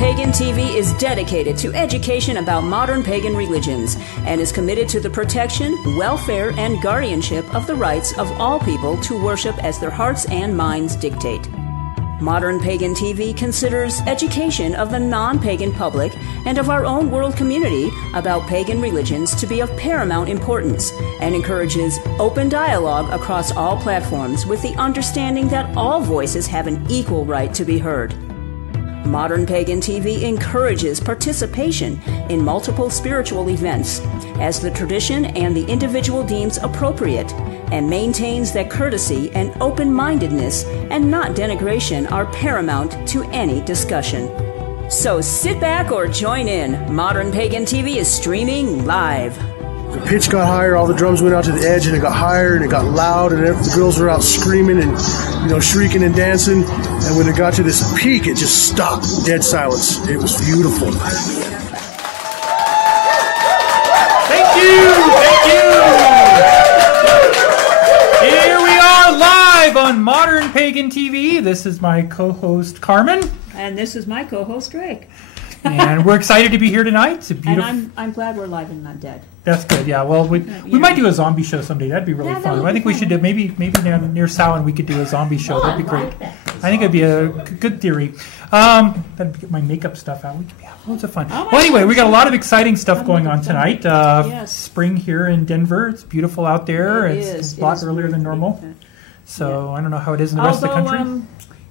Pagan TV is dedicated to education about modern pagan religions and is committed to the protection, welfare, and guardianship of the rights of all people to worship as their hearts and minds dictate. Modern Pagan TV considers education of the non-pagan public and of our own world community about pagan religions to be of paramount importance and encourages open dialogue across all platforms with the understanding that all voices have an equal right to be heard. Modern Pagan TV encourages participation in multiple spiritual events as the tradition and the individual deems appropriate, and maintains that courtesy and open-mindedness and not denigration are paramount to any discussion. So sit back or join in. Modern Pagan TV is streaming live. The pitch got higher, all the drums went out to the edge, and it got higher, and it got loud, and the girls were out screaming and, shrieking and dancing. And when it got to this peak, it just stopped, dead silence. It was beautiful. Thank you! Here we are live on Modern Pagan TV. This is my co-host Carmen. And this is my co-host Drake. And we're excited to be here tonight. It's a beautiful... And I'm glad we're live and not dead. That's good, yeah. Well, we might do a zombie show someday. That'd be really fun. I think we should do, maybe down near Samhain we could do a zombie show. That'd be great. I think it'd be a good theory. Then get my makeup stuff out. We could have loads of fun. Well, anyway, we got a lot of exciting stuff going on tonight. Yes. Spring here in Denver. It's beautiful out there. It's a lot earlier than normal. So I don't know how it is in the rest of the country.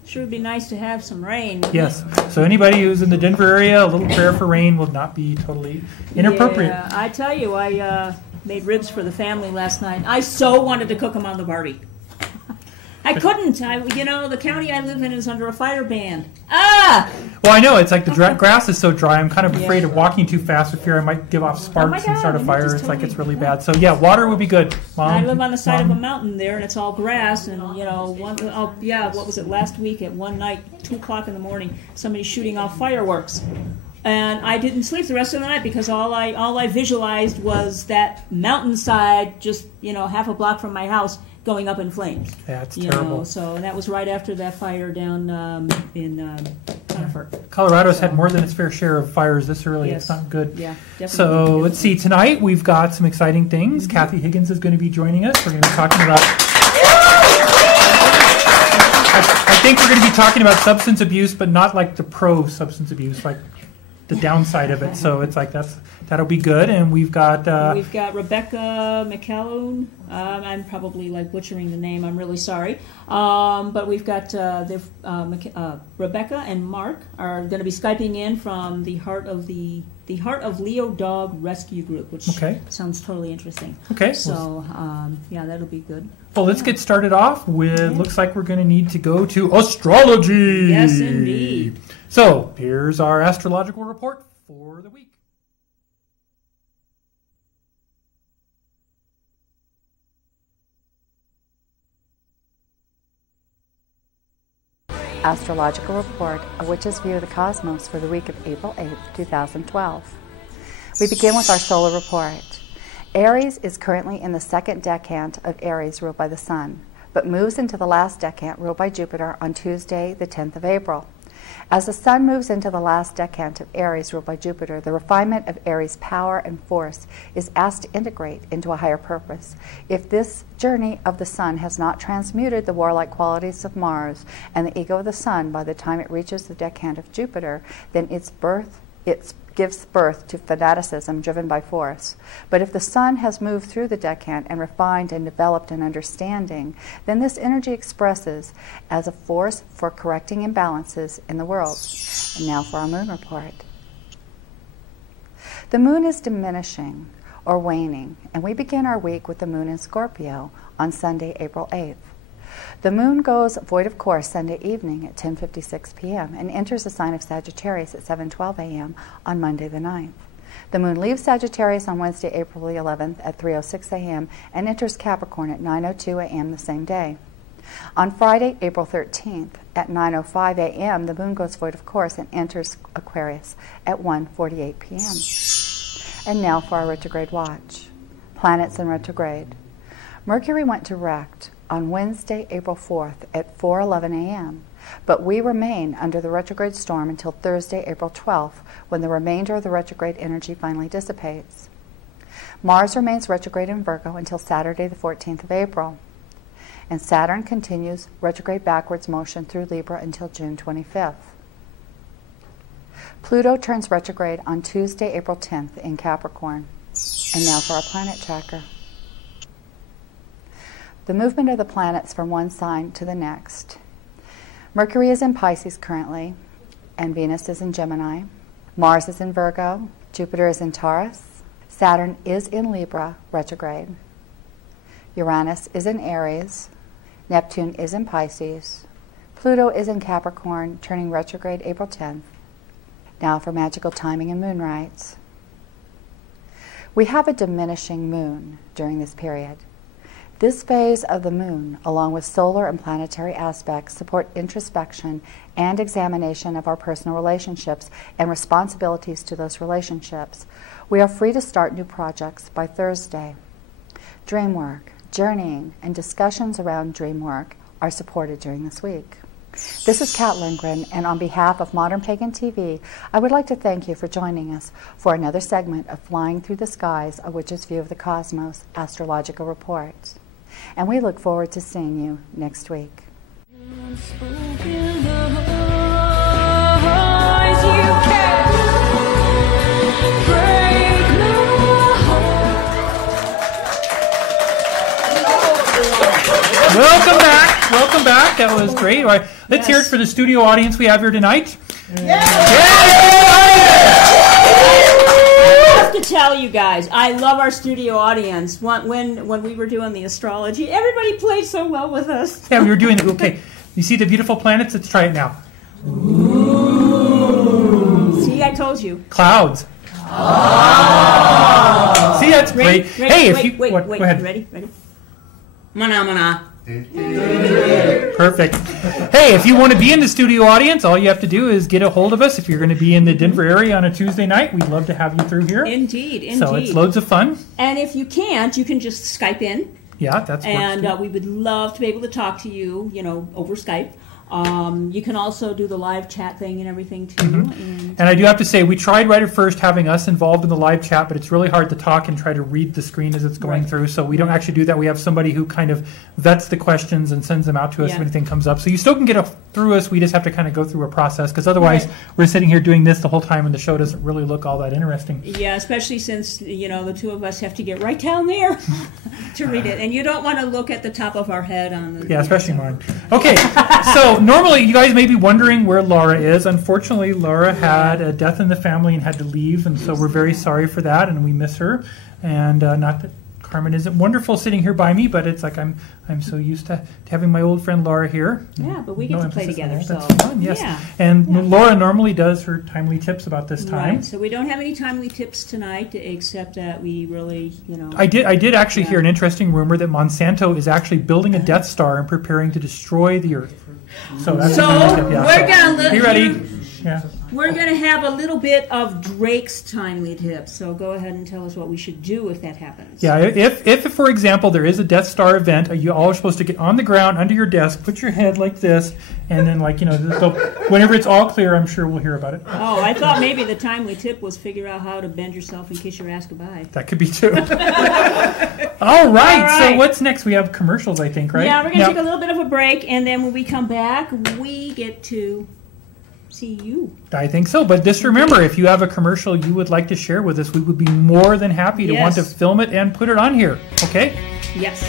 Sure would be nice to have some rain. Yes. So anybody who's in the Denver area, a little prayer for rain will not be totally inappropriate. Yeah, I tell you, I made ribs for the family last night. I so wanted to cook them on the Barbie. I couldn't. The county I live in is under a fire ban. Well, I know. It's like the grass is so dry. I'm kind of afraid of walking too fast for fear I might give off sparks and start a fire. It's like it's really bad. So, yeah, water would be good. Mom, I live on the side of a mountain there, and it's all grass. And, what was it, last week at one night, 2 o'clock in the morning, somebody shooting off fireworks. And I didn't sleep the rest of the night because all I visualized was that mountainside just, half a block from my house going up in flames. Yeah, it's terrible. And that was right after that fire down in Conifer. Colorado's had more than its fair share of fires this early. Yes. It's not good. Yeah, definitely. So let's see. Tonight we've got some exciting things. Mm-hmm. Kathy Higgins is going to be joining us. We're going to be talking about... I think we're going to be talking about substance abuse, but not like the pro-substance abuse, like the downside of it. So it's like that'll be good. And we've got Rebecca McCallum. I'm probably butchering the name. I'm really sorry. But we've got Rebecca and Mark are going to be Skyping in from the Heart of Leo Dog Rescue Group, which sounds totally interesting. Okay. So that'll be good. Well, let's get started off with. Looks like we're going to need to go to astrology. Yes, indeed. So here's our astrological report for the week. Astrological report, a witch's view of the cosmos for the week of April 8th, 2012. We begin with our solar report. Aries is currently in the second decant of Aries ruled by the Sun, but moves into the last decant ruled by Jupiter on Tuesday, the 10th of April. As the Sun moves into the last decant of Aries ruled by Jupiter, the refinement of Aries' power and force is asked to integrate into a higher purpose. If this journey of the Sun has not transmuted the warlike qualities of Mars and the ego of the Sun by the time it reaches the decant of Jupiter, then it gives birth to fanaticism driven by force. But if the Sun has moved through the decant and refined and developed an understanding, then this energy expresses as a force for correcting imbalances in the world. And now for our moon report. The moon is diminishing or waning, and we begin our week with the moon in Scorpio on Sunday, April 8th. The moon goes void of course Sunday evening at 10:56 p.m. and enters the sign of Sagittarius at 7:12 a.m. on Monday the 9th. The moon leaves Sagittarius on Wednesday, April the 11th at 3:06 a.m. and enters Capricorn at 9:02 a.m. the same day. On Friday, April 13th at 9:05 a.m. the moon goes void of course and enters Aquarius at 1:48 p.m. And now for our retrograde watch. Planets in retrograde. Mercury went direct on Wednesday, April 4th at 4:11 a.m., but we remain under the retrograde storm until Thursday, April 12th, when the remainder of the retrograde energy finally dissipates. Mars remains retrograde in Virgo until Saturday, the 14th of April. And Saturn continues retrograde backwards motion through Libra until June 25th. Pluto turns retrograde on Tuesday, April 10th in Capricorn. And now for our planet tracker. The movement of the planets from one sign to the next. Mercury is in Pisces currently, and Venus is in Gemini. Mars is in Virgo. Jupiter is in Taurus. Saturn is in Libra, retrograde. Uranus is in Aries. Neptune is in Pisces. Pluto is in Capricorn, turning retrograde April 10th. Now for magical timing and moon rites. We have a diminishing moon during this period. This phase of the moon, along with solar and planetary aspects, support introspection and examination of our personal relationships and responsibilities to those relationships. We are free to start new projects by Thursday. Dream work, journeying, and discussions around dream work are supported during this week. This is Kat Lindgren, and on behalf of Modern Pagan TV, I would like to thank you for joining us for another segment of Flying Through the Skies, A Witch's View of the Cosmos Astrological Report. And we look forward to seeing you next week. Welcome back. Welcome back. That was great. All right, let's hear it for the studio audience we have here tonight. I have to tell you guys, I love our studio audience. When we were doing the astrology, everybody played so well with us. Yeah, we were doing it. Okay, you see the beautiful planets? Let's try it now. Ooh. See, I told you. Clouds. Oh. See, that's great. Hey, wait, go ahead. Ready? Mana. Perfect. Hey, if you want to be in the studio audience, all you have to do is get a hold of us. If you're going to be in the Denver area on a Tuesday night, we'd love to have you through here. Indeed. So it's loads of fun. And if you can't, you can just Skype in. Yeah, that's and we would love to be able to talk to you, over Skype. You can also do the live chat thing and everything too. Mm-hmm. And I do have to say, we tried right at first having us involved in the live chat, but it's really hard to talk and try to read the screen as it's going through. So we don't actually do that. We have somebody who kind of vets the questions and sends them out to us if anything comes up. So you still can get through us. We just have to kind of go through a process, because otherwise we're sitting here doing this the whole time and the show doesn't really look all that interesting. Yeah, especially since, the two of us have to get right down there to read it. And you don't want to look at the top of our head on the... Yeah, especially mine. Okay, so normally you guys may be wondering where Laura is. Unfortunately, Laura had a death in the family and had to leave, and so we're very sorry for that, and we miss her. And not that Carmen isn't wonderful sitting here by me, but it's like I'm so used to having my old friend Laura here. Yeah, but we get to play together, so that's fun. Yes, and Laura normally does her timely tips about this time. Right. So we don't have any timely tips tonight, except that we really, I did actually hear an interesting rumor that Monsanto is actually building a Death Star and preparing to destroy the Earth. So that's we're gonna look. Be ready. Yeah. We're going to have a little bit of Drake's timely tips, so go ahead and tell us what we should do if that happens. Yeah, if for example, there is a Death Star event, you all are supposed to get on the ground under your desk, put your head like this, and then so whenever it's all clear, I'm sure we'll hear about it. Oh, I thought maybe the timely tip was figure out how to bend yourself and kiss your ass goodbye. That could be too. All right, so what's next? We have commercials, I think, right? Yeah, we're going to take a little bit of a break, and then when we come back, we get to... see you. I think so, but just remember, if you have a commercial you would like to share with us, we would be more than happy to want to film it and put it on here. Okay? Yes.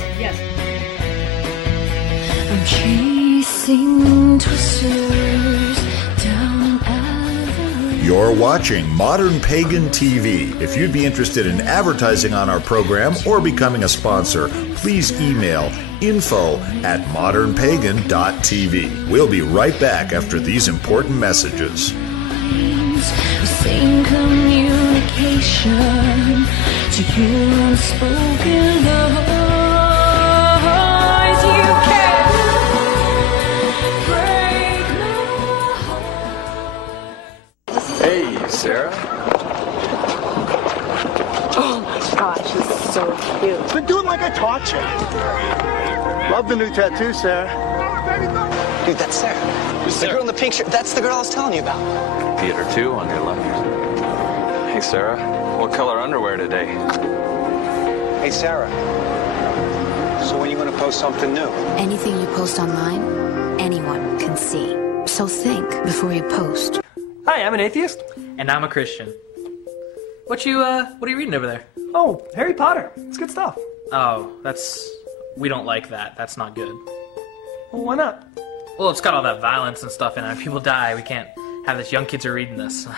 I'm chasing twisters down an avenue. You're watching Modern Pagan TV. If you'd be interested in advertising on our program or becoming a sponsor, please email info@modernpagan.tv. We'll be right back after these important messages. Same communication to your unspoken lies. You can't break my heart. Hey, Sarah. Oh my gosh, she's so cute. Been doing like I taught you. Love the new tattoo, Sarah. Dude, that's Sarah. Who's the Sarah? girl in the pink shirt. That's the girl I was telling you about. Theater 2 on your left. Hey, Sarah. What color underwear today? Hey, Sarah. So when are you going to post something new? Anything you post online, anyone can see. So think before you post. Hi, I'm an atheist. And I'm a Christian. What are you reading over there? Oh, Harry Potter. It's good stuff. Oh, we don't like that. That's not good. Well, why not? Well, it's got all that violence and stuff in it. People die. We can't have this. Young kids are reading this.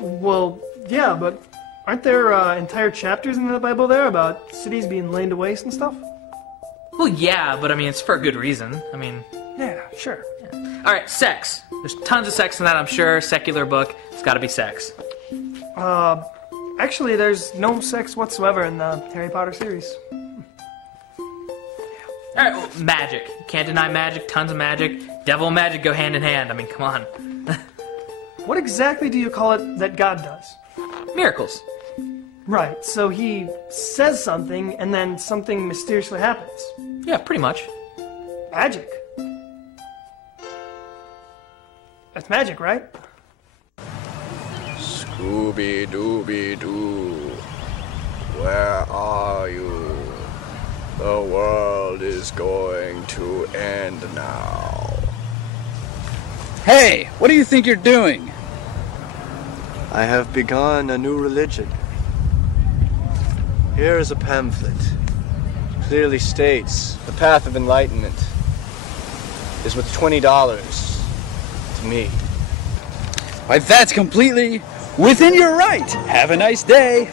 Well, yeah, but aren't there entire chapters in the Bible there about cities being laid to waste and stuff? Well, yeah, but I mean, it's for a good reason. I mean... Yeah, sure. Yeah. All right, sex. There's tons of sex in that, I'm sure. Secular book. It's got to be sex. Actually, there's no sex whatsoever in the Harry Potter series. All right, well, magic. You can't deny magic. Tons of magic. Devil and magic go hand in hand. I mean, come on. What exactly do you call it that God does? Miracles. Right, so he says something and then something mysteriously happens. Yeah, pretty much. Magic. That's magic, right? Scooby-Dooby-Doo, where are you? The world is going to end now. Hey, what do you think you're doing? I have begun a new religion. Here is a pamphlet. Clearly states the path of enlightenment is worth $20 to me. Why, that's completely within your right. Have a nice day.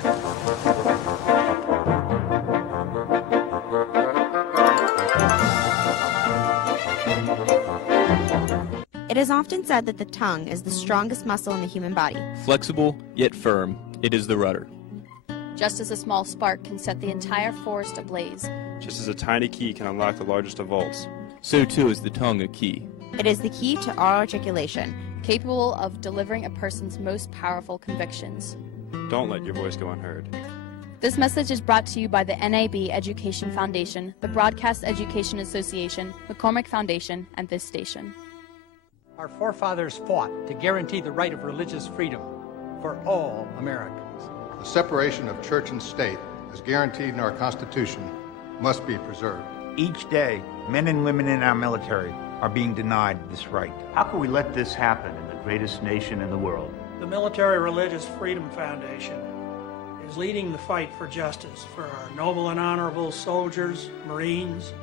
It is often said that the tongue is the strongest muscle in the human body. Flexible, yet firm, it is the rudder. Just as a small spark can set the entire forest ablaze. Just as a tiny key can unlock the largest of vaults. So too is the tongue a key. It is the key to all articulation. Capable of delivering a person's most powerful convictions. Don't let your voice go unheard. This message is brought to you by the NAB Education Foundation, the Broadcast Education Association, McCormick Foundation, and this station. Our forefathers fought to guarantee the right of religious freedom for all Americans. The separation of church and state, as guaranteed in our Constitution, must be preserved. Each day, men and women in our military are being denied this right. How can we let this happen in the greatest nation in the world? The Military Religious Freedom Foundation is leading the fight for justice for our noble and honorable soldiers, Marines,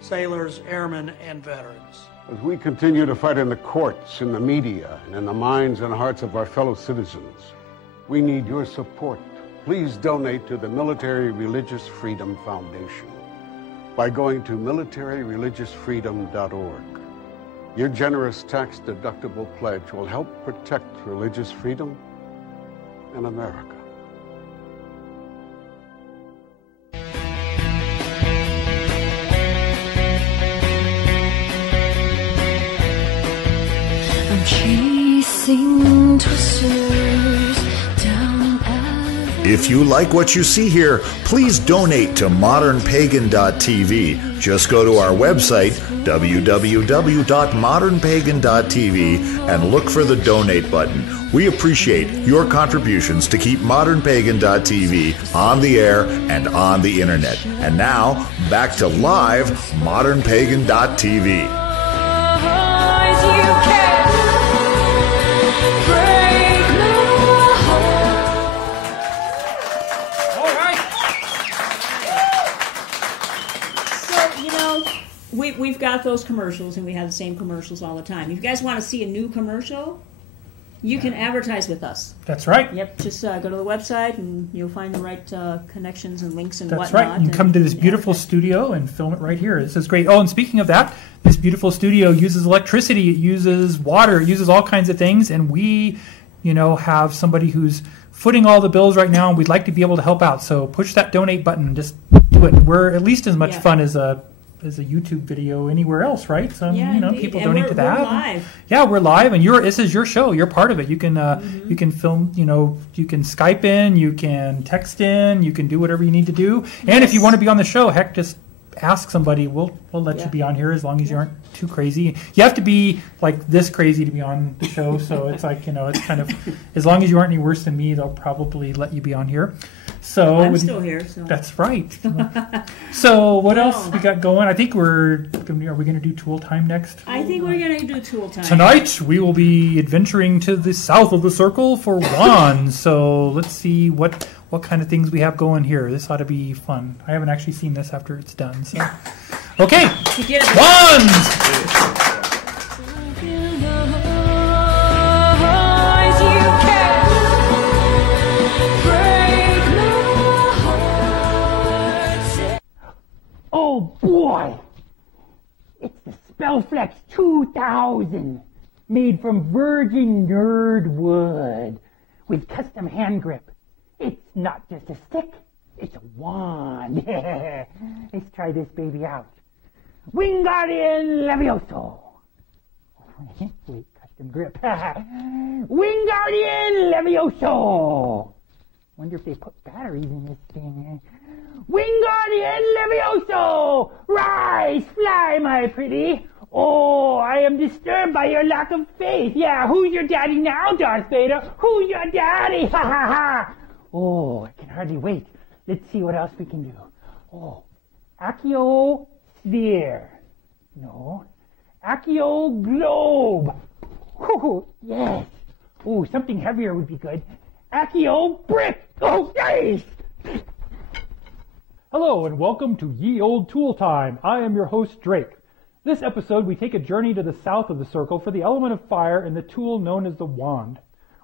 sailors, airmen, and veterans. As we continue to fight in the courts, in the media, and in the minds and hearts of our fellow citizens, we need your support. Please donate to the Military Religious Freedom Foundation by going to militaryreligiousfreedom.org. Your generous tax-deductible pledge will help protect religious freedom in America. I'm chasing twisters down an If you like what you see here, please donate to modernpagan.tv. Just go to our website, www.modernpagan.tv, and look for the donate button. We appreciate your contributions to keep modernpagan.tv on the air and on the internet. And now, back to live modernpagan.tv. We've got those commercials, and we have the same commercials all the time. If you guys want to see a new commercial, you can advertise with us. That's right. Yep, just go to the website, and you'll find the right connections and links and That's whatnot. That's right. You can come to this beautiful studio and film it right here. This is great. Oh, and speaking of that, this beautiful studio uses electricity. It uses water. It uses all kinds of things, and we, have somebody who's footing all the bills right now, and we'd like to be able to help out. So push that donate button and just do it. We're at least as much fun as a YouTube video anywhere else, right? So people donate to that. We're live. Yeah, we're live, and this is your show. You're part of it. You can you can film. You can Skype in. You can text in. You can do whatever you need to do. And if you want to be on the show, heck, just ask somebody, we'll let you be on here as long as you aren't too crazy. You have to be like this crazy to be on the show, so it's like, it's kind of, as long as you aren't any worse than me, they'll probably let you be on here. So I'm still here. So. That's right. So what else we got going? I think are we going to do Tool Time next? I think we're going to do Tool Time. Tonight we will be adventuring to the south of the circle for wands. So let's see what kind of things we have going here. This ought to be fun. I haven't actually seen this after it's done. So, okay, wands. Oh boy! It's the Spellflex 2000, made from virgin nerd wood, with custom hand grip. It's not just a stick, it's a wand. Let's try this baby out. Wingardium Levioso. Wait, custom grip. Wingardium Levioso. Wonder if they put batteries in this thing. Wingardium Levioso! Rise, fly, my pretty. Oh, I am disturbed by your lack of faith. Yeah, who's your daddy now, Darth Vader? Who's your daddy? Ha ha ha! Oh, I can hardly wait. Let's see what else we can do. Oh, Accio Sphere. No. Accio Globe. Oh, yes. Oh, something heavier would be good. Accio Brick. Oh, nice! Hello and welcome to Ye Old Tool Time. I am your host, Drake. This episode we take a journey to the south of the circle for the element of fire and the tool known as the wand.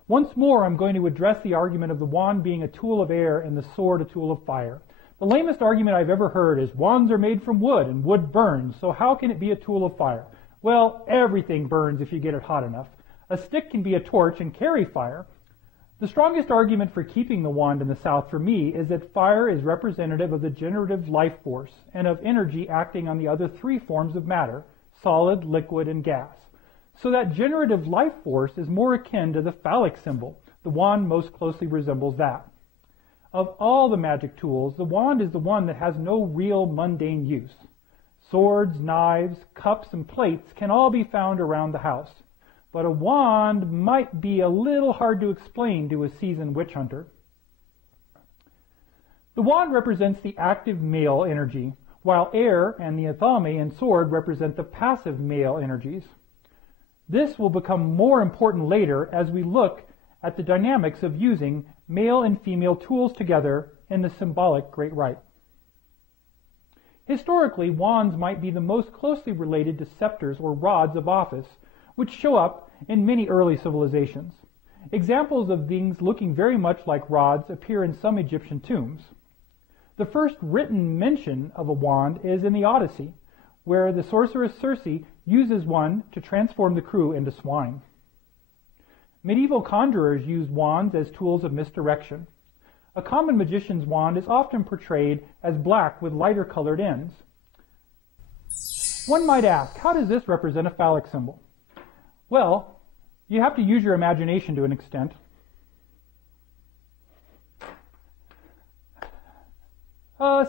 Once more I'm going to address the argument of the wand being a tool of air and the sword a tool of fire. The lamest argument I've ever heard is wands are made from wood and wood burns, so how can it be a tool of fire? Well, everything burns if you get it hot enough. A stick can be a torch and carry fire. The strongest argument for keeping the wand in the south for me is that fire is representative of the generative life force and of energy acting on the other three forms of matter, solid, liquid, and gas. So that generative life force is more akin to the phallic symbol. The wand most closely resembles that. Of all the magic tools, the wand is the one that has no real mundane use. Swords, knives, cups, and plates can all be found around the house. But a wand might be a little hard to explain to a seasoned witch hunter. The wand represents the active male energy, while air and the athame and sword represent the passive male energies. This will become more important later as we look at the dynamics of using male and female tools together in the symbolic Great Rite. Historically, wands might be the most closely related to scepters or rods of office, which show up in many early civilizations. Examples of things looking very much like rods appear in some Egyptian tombs. The first written mention of a wand is in the Odyssey, where the sorceress Circe uses one to transform the crew into swine. Medieval conjurers used wands as tools of misdirection. A common magician's wand is often portrayed as black with lighter colored ends. One might ask, how does this represent a phallic symbol? Well, you have to use your imagination to an extent.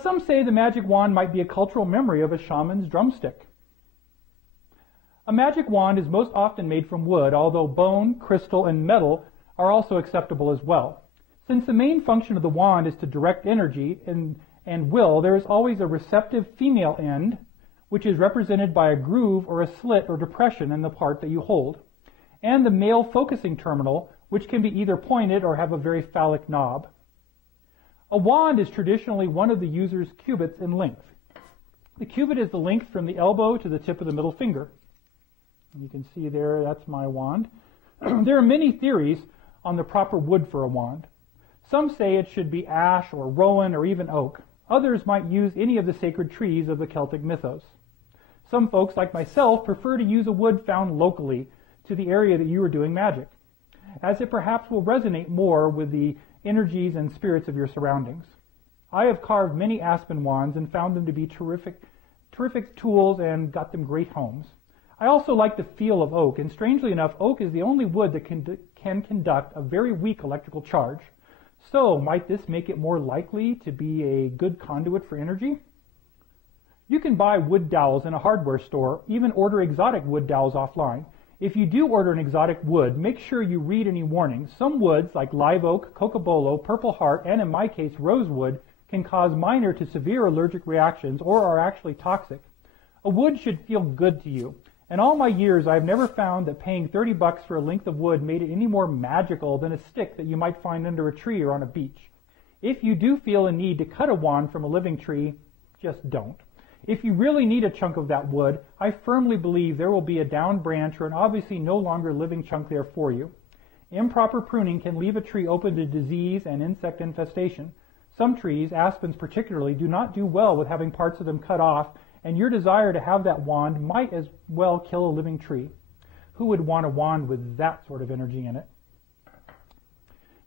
Some say the magic wand might be a cultural memory of a shaman's drumstick. A magic wand is most often made from wood, although bone, crystal, and metal are also acceptable as well. Since the main function of the wand is to direct energy and will, there is always a receptive female end, which is represented by a groove or a slit or depression in the part that you hold, and the male focusing terminal, which can be either pointed or have a very phallic knob. A wand is traditionally one of the user's cubits in length. The cubit is the length from the elbow to the tip of the middle finger. And you can see there, that's my wand. There are many theories on the proper wood for a wand. Some say it should be ash or rowan or even oak. Others might use any of the sacred trees of the Celtic mythos. Some folks, like myself, prefer to use a wood found locally to the area that you are doing magic, as it perhaps will resonate more with the energies and spirits of your surroundings. I have carved many aspen wands and found them to be terrific tools and got them great homes. I also like the feel of oak, and strangely enough, oak is the only wood that can conduct a very weak electrical charge. So, might this make it more likely to be a good conduit for energy? You can buy wood dowels in a hardware store, even order exotic wood dowels offline. If you do order an exotic wood, make sure you read any warnings. Some woods, like live oak, cocobolo, purple heart, and in my case, rosewood, can cause minor to severe allergic reactions or are actually toxic. A wood should feel good to you. In all my years, I've never found that paying $30 for a length of wood made it any more magical than a stick that you might find under a tree or on a beach. If you do feel a need to cut a wand from a living tree, just don't. If you really need a chunk of that wood, I firmly believe there will be a down branch or an obviously no longer living chunk there for you. Improper pruning can leave a tree open to disease and insect infestation. Some trees, aspens particularly, do not do well with having parts of them cut off, and your desire to have that wand might as well kill a living tree. Who would want a wand with that sort of energy in it?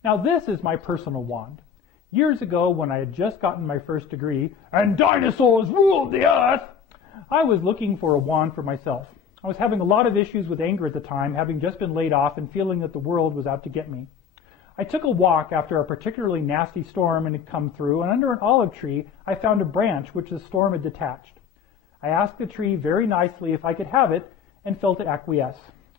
Now this is my personal wand. Years ago, when I had just gotten my first degree, and dinosaurs ruled the earth, I was looking for a wand for myself. I was having a lot of issues with anger at the time, having just been laid off and feeling that the world was out to get me. I took a walk after a particularly nasty storm had come through, and under an olive tree, I found a branch which the storm had detached. I asked the tree very nicely if I could have it, and felt it acquiesce.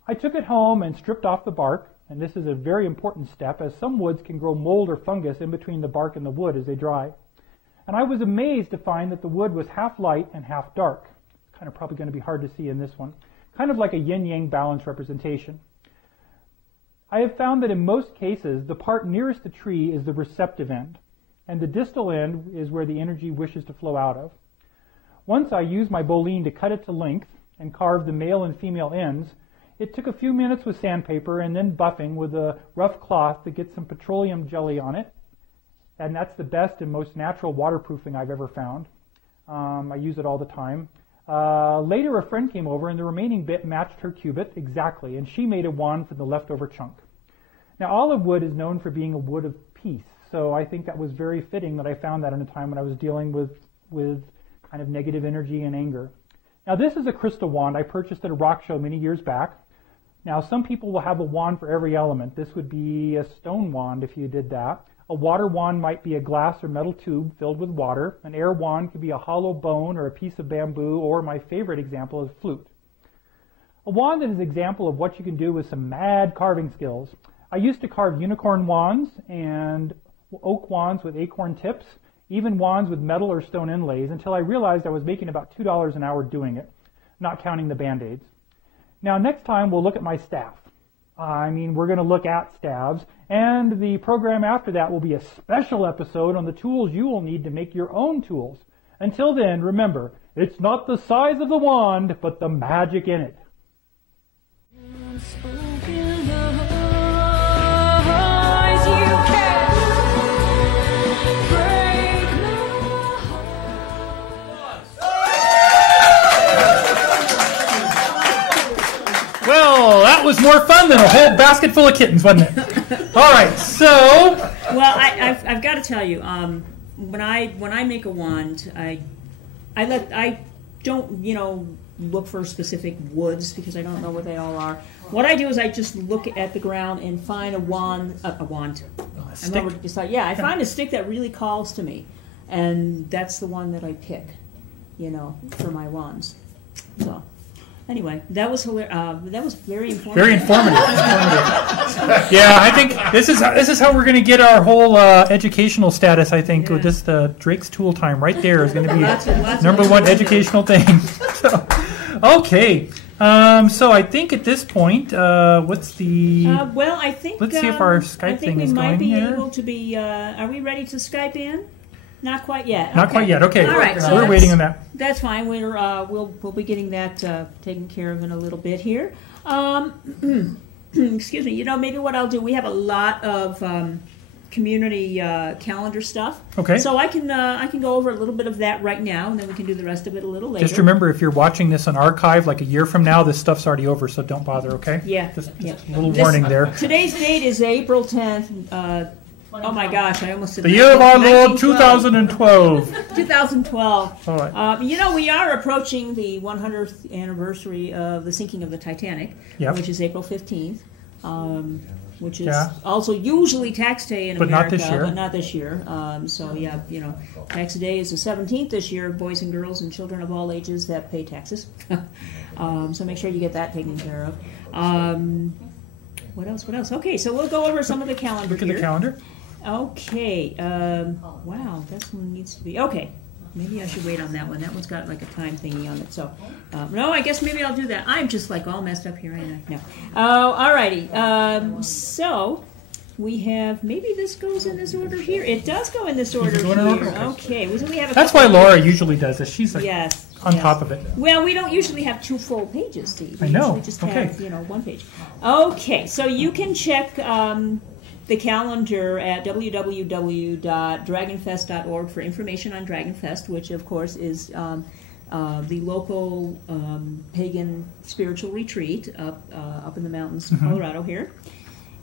I took it home and stripped off the bark, and this is a very important step, as some woods can grow mold or fungus in between the bark and the wood as they dry. And I was amazed to find that the wood was half light and half dark. It's kind of probably going to be hard to see in this one. Kind of like a yin-yang balance representation. I have found that in most cases, the part nearest the tree is the receptive end, and the distal end is where the energy wishes to flow out of. Once I used my boline to cut it to length and carve the male and female ends, it took a few minutes with sandpaper and then buffing with a rough cloth to get some petroleum jelly on it, and that's the best and most natural waterproofing I've ever found. I use it all the time. Later a friend came over and the remaining bit matched her cubit exactly, and she made a wand from the leftover chunk. Now olive wood is known for being a wood of peace, so I think that was very fitting that I found that in a time when I was dealing with kind of negative energy and anger. Now this is a crystal wand I purchased at a rock show many years back. Now some people will have a wand for every element. This would be a stone wand if you did that. A water wand might be a glass or metal tube filled with water. An air wand could be a hollow bone or a piece of bamboo, or my favorite example is flute. A wand is an example of what you can do with some mad carving skills. I used to carve unicorn wands and oak wands with acorn tips, even wands with metal or stone inlays, until I realized I was making about $2 an hour doing it, not counting the Band-Aids. Now next time we'll look at my staff. We're going to look at staves, and the program after that will be a special episode on the tools you will need to make your own tools. Until then, remember, it's not the size of the wand, but the magic in it. Well, that was more fun than a whole basket full of kittens, wasn't it? All right, so. Well, I've got to tell you, when I make a wand, I don't look for specific woods because I don't know what they all are. What I do is I just look at the ground and find a wand. I find a stick that really calls to me, and that's the one that I pick, for my wands. So. Anyway, that was hilarious. That was very informative. Very informative. Yeah, I think this is how we're going to get our whole educational status. I think with this Drake's Tool Time right there is going to be number one educational thing. So, okay. So I think at this point, what's the? Well, I think. Let's see if our Skype thing is going here. I think we might be able to be. Are we ready to Skype in? Not quite yet. Not quite yet. Okay. All right. So we're waiting on that. That's fine. We'll be getting that taken care of in a little bit here. Excuse me. Maybe what I'll do. We have a lot of community calendar stuff. Okay. So I can go over a little bit of that right now, and then we can do the rest of it a little later. Just remember, if you're watching this on archive, like a year from now, this stuff's already over, so don't bother. Okay. Yeah. Just a little warning there. Today's date is April 10th. Oh my gosh, I almost said the year of our Lord 2012. 2012. All right. We are approaching the 100th anniversary of the sinking of the Titanic, which is April 15th. which is also usually tax day in But not America, this year. but not this year. So yeah, tax day is the 17th this year. Boys and girls and children of all ages that pay taxes. So make sure you get that taken care of. What else? What else? Okay, so we'll go over some of the calendar. Look at the calendar. Okay. Wow, that one needs to be okay. Maybe I should wait on that one. That one's got like a time thingy on it. So, no, I guess maybe I'll do that. I'm just like all messed up here, ain't I? No. Alrighty. So we have, maybe this goes in this order here. It does go in this order here. Okay. We have a That's why Laura usually does this. She's like on top of it. Well, we don't usually have 2 full pages, Steve. We I know. usually just have, 1 page. Okay. So you can check the calendar at www.dragonfest.org for information on Dragonfest, which of course is the local pagan spiritual retreat up in the mountains of Colorado here.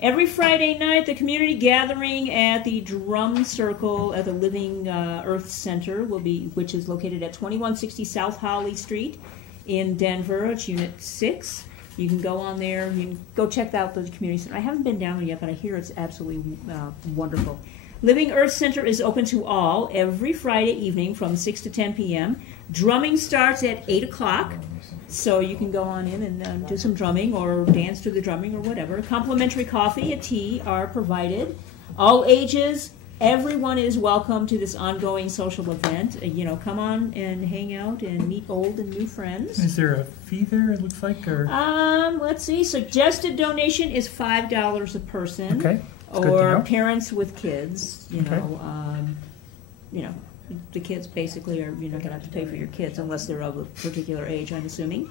Every Friday night, the community gathering at the Drum Circle at the Living Earth Center which is located at 2160 South Holly Street in Denver. It's Unit 6. You can go on there. You can go check out the community center. I haven't been down there yet, but I hear it's absolutely wonderful. Living Earth Center is open to all every Friday evening from 6 to 10 p.m. Drumming starts at 8 o'clock, so you can go on in and do some drumming or dance to the drumming or whatever. Complimentary coffee and tea are provided. All ages, everyone is welcome to this ongoing social event. Come on and hang out and meet old and new friends. Is there a fee there, it looks like? Or let's see. Suggested donation is $5 a person. Okay. Or parents with kids. The kids basically you're not going to have to pay for your kids unless they're of a particular age, I'm assuming.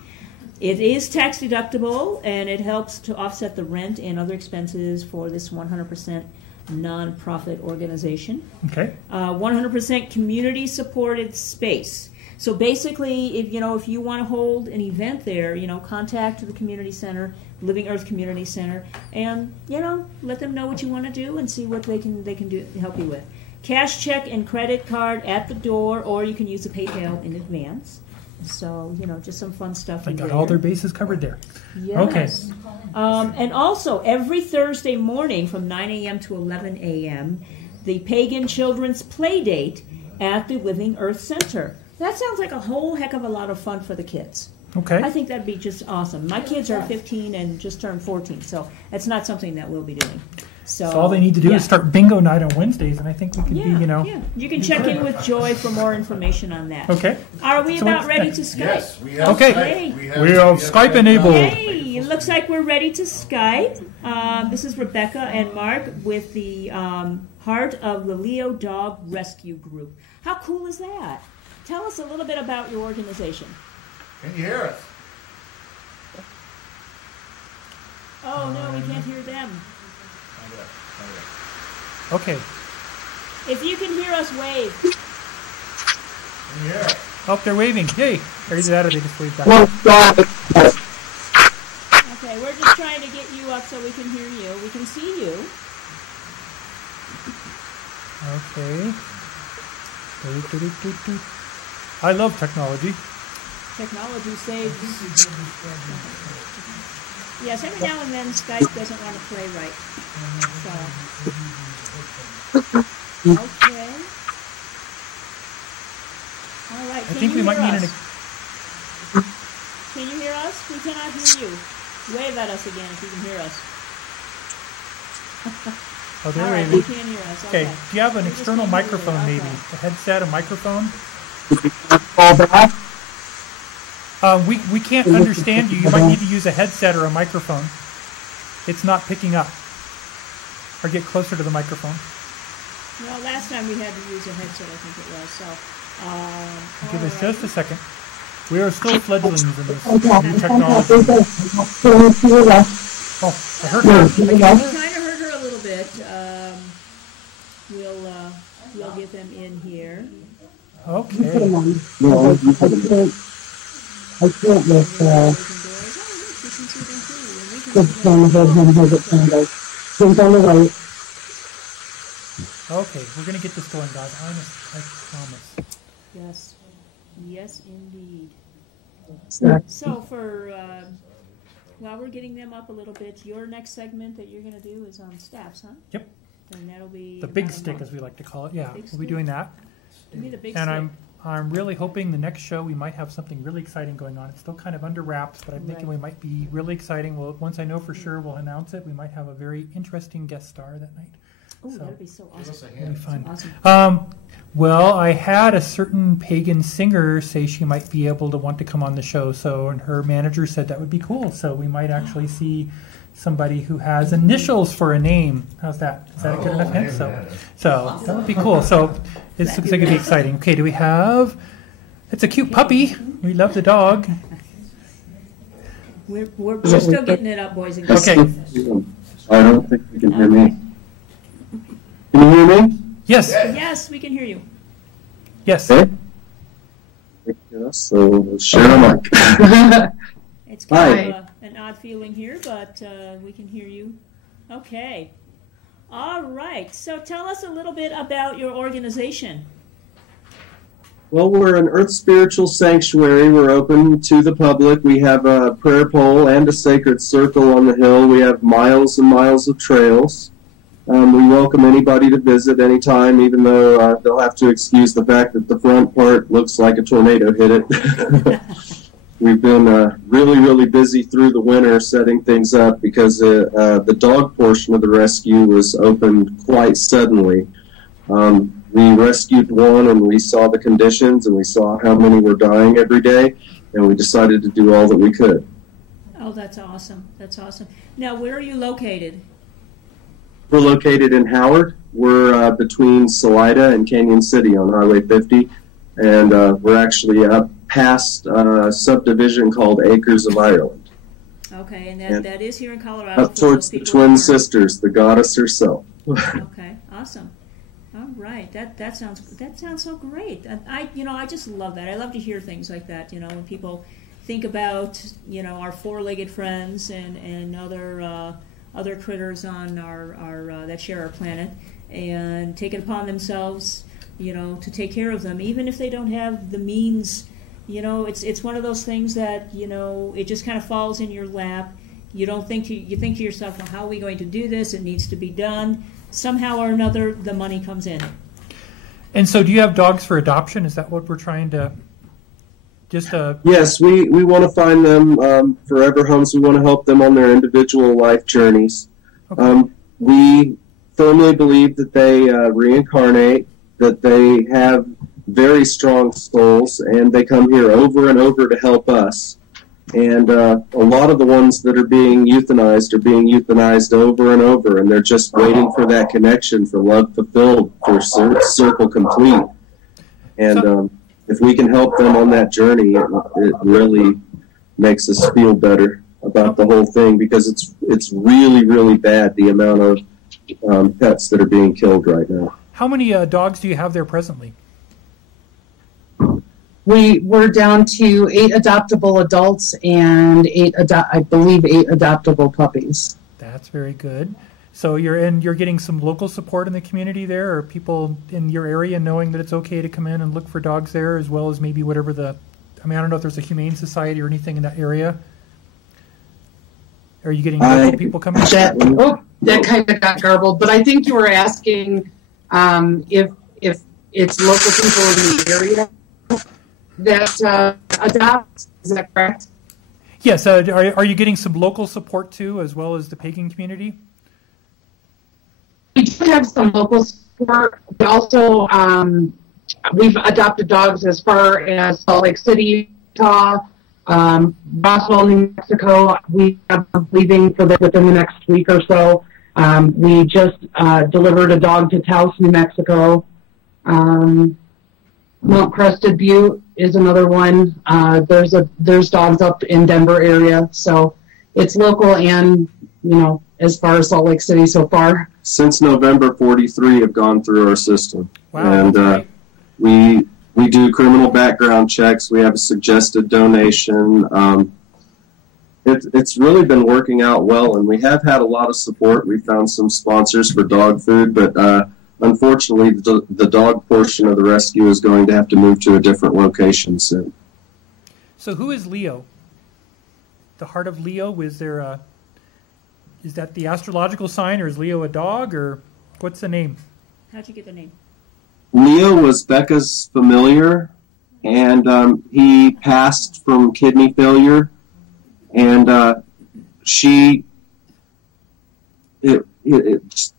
It is tax deductible, and it helps to offset the rent and other expenses for this 100% nonprofit organization. Okay. 100% community supported space. So basically, if you want to hold an event there, contact the community center, Living Earth Community Center, and let them know what you want to do and see what they can do help you with. Cash, check, and credit card at the door, or you can use the PayPal in advance. So just some fun stuff. They got all their bases covered there. Yes. Okay. And also, every Thursday morning from 9 a.m. to 11 a.m., the Pagan Children's Play Date at the Living Earth Center. That sounds like a whole heck of a lot of fun for the kids. Okay. I think that'd be just awesome. My kids are 15 and just turned 14, so that's not something that we'll be doing. So all they need to do is start bingo night on Wednesdays, and I think we can be, Yeah. You can check in with Joy for more information on that. Okay. Are we about ready to Skype? Yes, we have Okay. Skype. We have Skype enabled. Hey, it looks like we're ready to Skype. This is Rebecca and Mark with the Heart of the Leo Dog Rescue Group. How cool is that? Tell us a little bit about your organization. Can you hear us? Oh, no, we can't hear them. Okay. If you can hear us, wave. Can you hear us? Oh, they're waving. Yay. Or is that or they just waved back? Okay, we're just trying to get you up so we can hear you. We can see you. Okay. I love technology. Technology saves. Yes, every now and then Skype doesn't want to play right. So. Okay. All right. I think we might need an. Can you hear us? We cannot hear you. Wave at us again if you can hear us. Oh, they're All right, waving. they can hear us. Okay. Okay. Do you have an external microphone, maybe? A headset, a microphone? We can't understand you. You might need to use a headset or a microphone. It's not picking up. Or get closer to the microphone. Well, last time we had to use a headset, I think it was. So, Give us just a second. We are still fledglings in this new technology. Oh, I heard her. We kind of heard her a little bit. We'll get them in here. Okay. Okay, we're going to get this going, guys. I promise. Yes. Yes, indeed. So for while we're getting them up a little bit, your next segment that you're going to do is on staffs, huh? Yep. And that'll be The big stick, as we like to call it. Yeah, we'll be doing that. Give me the big And stick. I'm really hoping the next show we might have something really exciting going on. It's still kind of under wraps, but I'm thinking we might be really exciting. Well, once I know for sure, we'll announce it. We might have a very interesting guest star that night. Oh, that'd be so awesome. It'll be fun. Awesome. Well, I had a certain pagan singer say she might be able to want to come on the show, and her manager said that would be cool. So we might actually see somebody who has initials for a name. How's that? Is that a good enough hint? So that would be cool. So it looks like it could be exciting. Okay, do we have? It's a cute puppy. We love the dog. We're still getting it up, boys and girls. Okay. I don't think you can hear me. Can you hear me? Yes. Yes, we can hear you. Yes. Okay. Yes, so let's share a mic. It's kind Hi. of an odd feeling here, but we can hear you. Okay. All right. So tell us a little bit about your organization. Well, we're an Earth Spiritual Sanctuary. We're open to the public. We have a prayer pole and a sacred circle on the hill. We have miles and miles of trails. We welcome anybody to visit anytime, even though they'll have to excuse the fact that the front part looks like a tornado hit it. We've been really, really busy through the winter setting things up because the dog portion of the rescue was opened quite suddenly. We rescued one and we saw the conditions and we saw how many were dying every day, and we decided to do all that we could. Oh, that's awesome. That's awesome. Now, where are you located? We're located in Howard. We're between Salida and Canyon City on Highway 50, and we're actually up past a subdivision called Acres of Ireland. Okay, and And that is here in Colorado. Up towards the Twin Sisters, the goddess herself. Okay, awesome. All right, that sounds so great. And I just love that. I love to hear things like that. When people think about our four-legged friends and other critters on our that share our planet, and take it upon themselves, to take care of them, even if they don't have the means. It's one of those things that it just kind of falls in your lap. You don't think you think to yourself, well, how are we going to do this? It needs to be done. Somehow or another, the money comes in. And so, do you have dogs for adoption? Is that what we're trying to? Yes, we want to find them forever homes. We want to help them on their individual life journeys. Okay. We firmly believe that they reincarnate, that they have very strong souls, and they come here over and over to help us. And a lot of the ones that are being euthanized over and over, and they're just waiting for that connection, for love fulfilled, for circle complete. And if we can help them on that journey, it really makes us feel better about the whole thing, because it's really, really bad, the amount of pets that are being killed right now. How many dogs do you have there presently? We're down to 8 adoptable adults and 8 adoptable puppies. That's very good. So you're getting some local support in the community there, or people in your area knowing that it's okay to come in and look for dogs there, as well as maybe whatever I don't know if there's a humane society or anything in that area. Are you getting local people coming? That kind of got garbled, but I think you were asking if it's local people in the area that adopt. Is that correct? Yes. Are you getting some local support too, as well as the pagan community? We do have some local support. We also we've adopted dogs as far as Salt Lake City, Utah, Roswell, New Mexico. We have leaving within the next week or so. We just delivered a dog to Taos, New Mexico. Mount Crested Butte is another one. There's dogs up in Denver area, so it's local and as far as Salt Lake City so far. Since November, 43 have gone through our system. Wow. And we do criminal background checks. We have a suggested donation. It's really been working out well, and we have had a lot of support. We found some sponsors for dog food, but unfortunately, the dog portion of the rescue is going to have to move to a different location soon. So who is Leo? the heart of Leo? Is that the astrological sign, or is Leo a dog, or what's the name? How'd you get the name? Leo was Becca's familiar, and he passed from kidney failure, and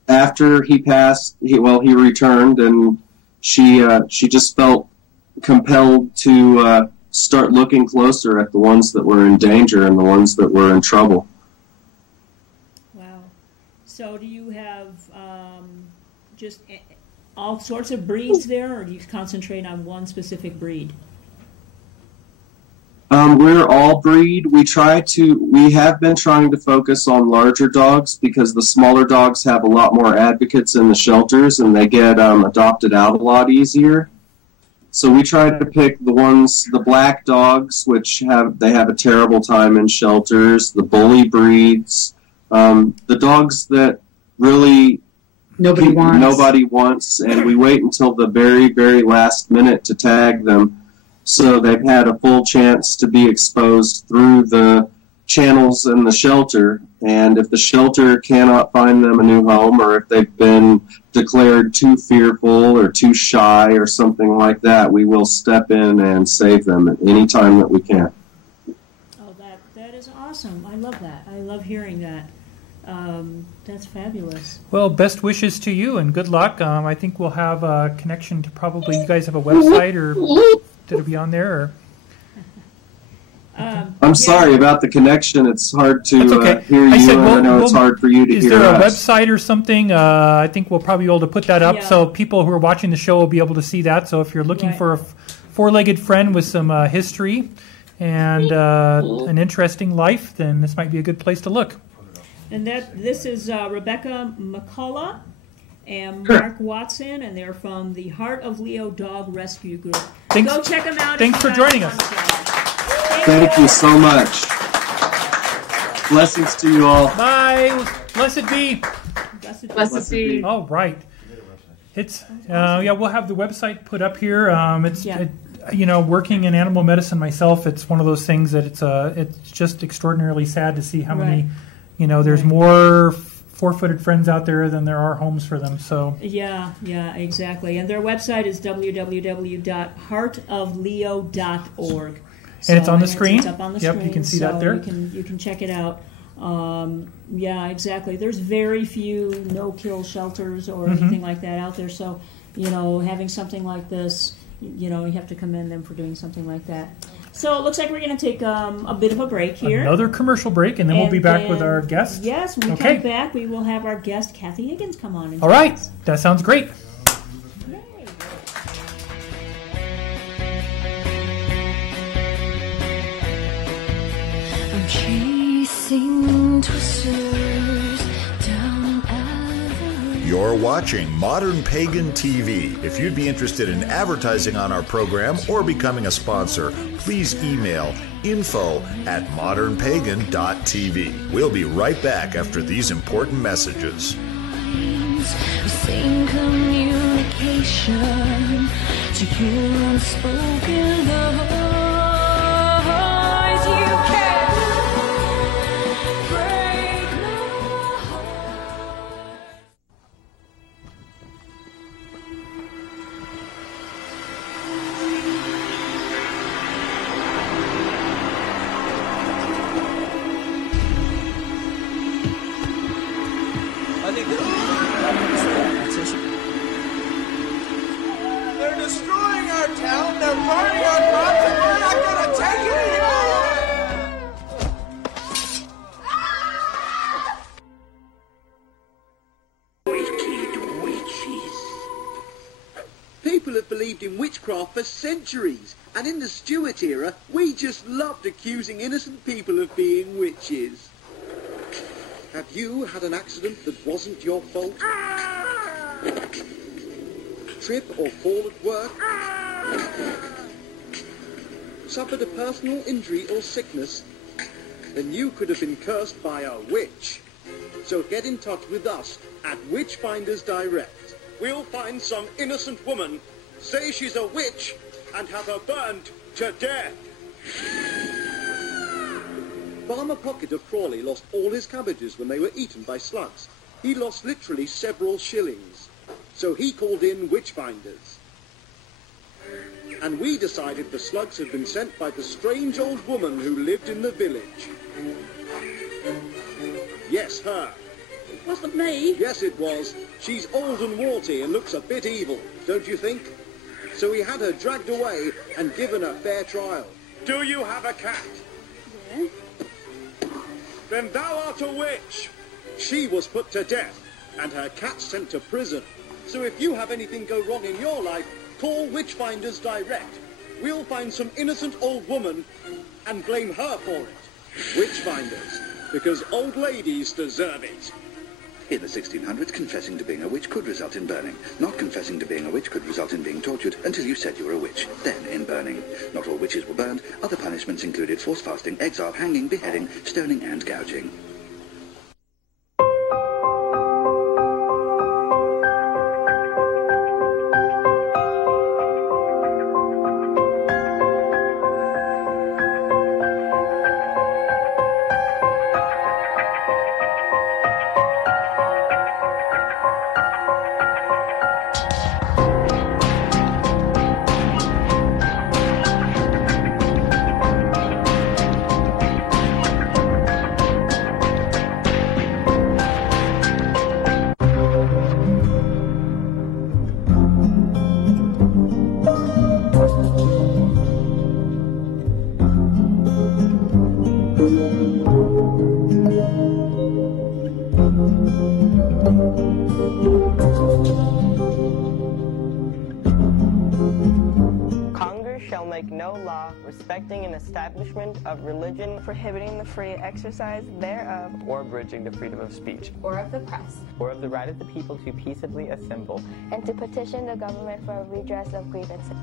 after he passed, he returned, and she just felt compelled to start looking closer at the ones that were in danger and the ones that were in trouble. Wow. So do you have just all sorts of breeds there, or do you concentrate on one specific breed? We're all breed. We have been trying to focus on larger dogs because the smaller dogs have a lot more advocates in the shelters and they get adopted out a lot easier. So we try to pick the black dogs, which have a terrible time in shelters, the bully breeds, the dogs that really nobody wants, and we wait until the very, very last minute to tag them. So they've had a full chance to be exposed through the channels in the shelter. And if the shelter cannot find them a new home, or if they've been declared too fearful or too shy or something like that, we will step in and save them at any time that we can. Oh, that is awesome. I love that. I love hearing that. That's fabulous. Well, best wishes to you and good luck. I think we'll have a connection to probably, you guys have a website, or did it be on there? Or? I'm sorry about the connection. It's hard to hear you, and I know it's hard for you to hear us. Is there a website or something? I think we'll probably be able to put that up so people who are watching the show will be able to see that. So if you're looking for a four-legged friend with some history and an interesting life, then this might be a good place to look. And this is Rebecca McCullough and Mark Watson, and they're from the Heart of Leo Dog Rescue Group. Go check them out. Thanks for joining us. Thank you so much. Blessings to you all. Bye. Blessed be. Blessed be. All right. It's we'll have the website put up here. Working in animal medicine myself, it's one of those things that it's just extraordinarily sad to see how many. There's more four-footed friends out there than there are homes for them. So yeah, exactly. And their website is www.heartofleo.org. And it's on the screen. It's up on the screen. Yep, you can see that there. You can check it out. Yeah, exactly. There's very few no-kill shelters or anything like that out there. So, having something like this, you have to commend them for doing something like that. So it looks like we're going to take a bit of a break here. Another commercial break, and then we'll be back with our guest. Yes, when we come back, we will have our guest, Kathy Higgins, come on. All right. That sounds great. I'm chasing twisters down avenue. You're watching Modern Pagan TV. If you'd be interested in advertising on our program or becoming a sponsor, please email info@modernpagan.tv. We'll be right back after these important messages. Same communication to hear unspoken lies. You can't break my They're destroying our town, they're burning our crops, and we're not gonna take it anymore! Wicked witches. People have believed in witchcraft for centuries, and in the Stuart era, we just loved accusing innocent people of being witches. Have you had an accident that wasn't your fault? Trip or fall at work? Suffered a personal injury or sickness? Then you could have been cursed by a witch. So get in touch with us at Witchfinders Direct. We'll find some innocent woman, say she's a witch, and have her burned to death. Farmer Pocket of Crawley lost all his cabbages when they were eaten by slugs. He lost literally several shillings. So he called in witchfinders. And we decided the slugs had been sent by the strange old woman who lived in the village. Yes, her. It wasn't me. Yes, it was. She's old and warty and looks a bit evil, don't you think? So we had her dragged away and given a fair trial. Do you have a cat? Yeah. Then thou art a witch. She was put to death, and her cat sent to prison. So if you have anything go wrong in your life, call Witchfinders direct. We'll find some innocent old woman and blame her for it. Witchfinders, because old ladies deserve it. In the 1600s, confessing to being a witch could result in burning. Not confessing to being a witch could result in being tortured until you said you were a witch, then in burning. Not all witches were burned. Other punishments included forced fasting, exile, hanging, beheading, stoning, and gouging. Respecting an establishment of religion, prohibiting the free exercise thereof, or abridging the freedom of speech, or of the press, or of the right of the people to peaceably assemble, and to petition the government for a redress of grievances.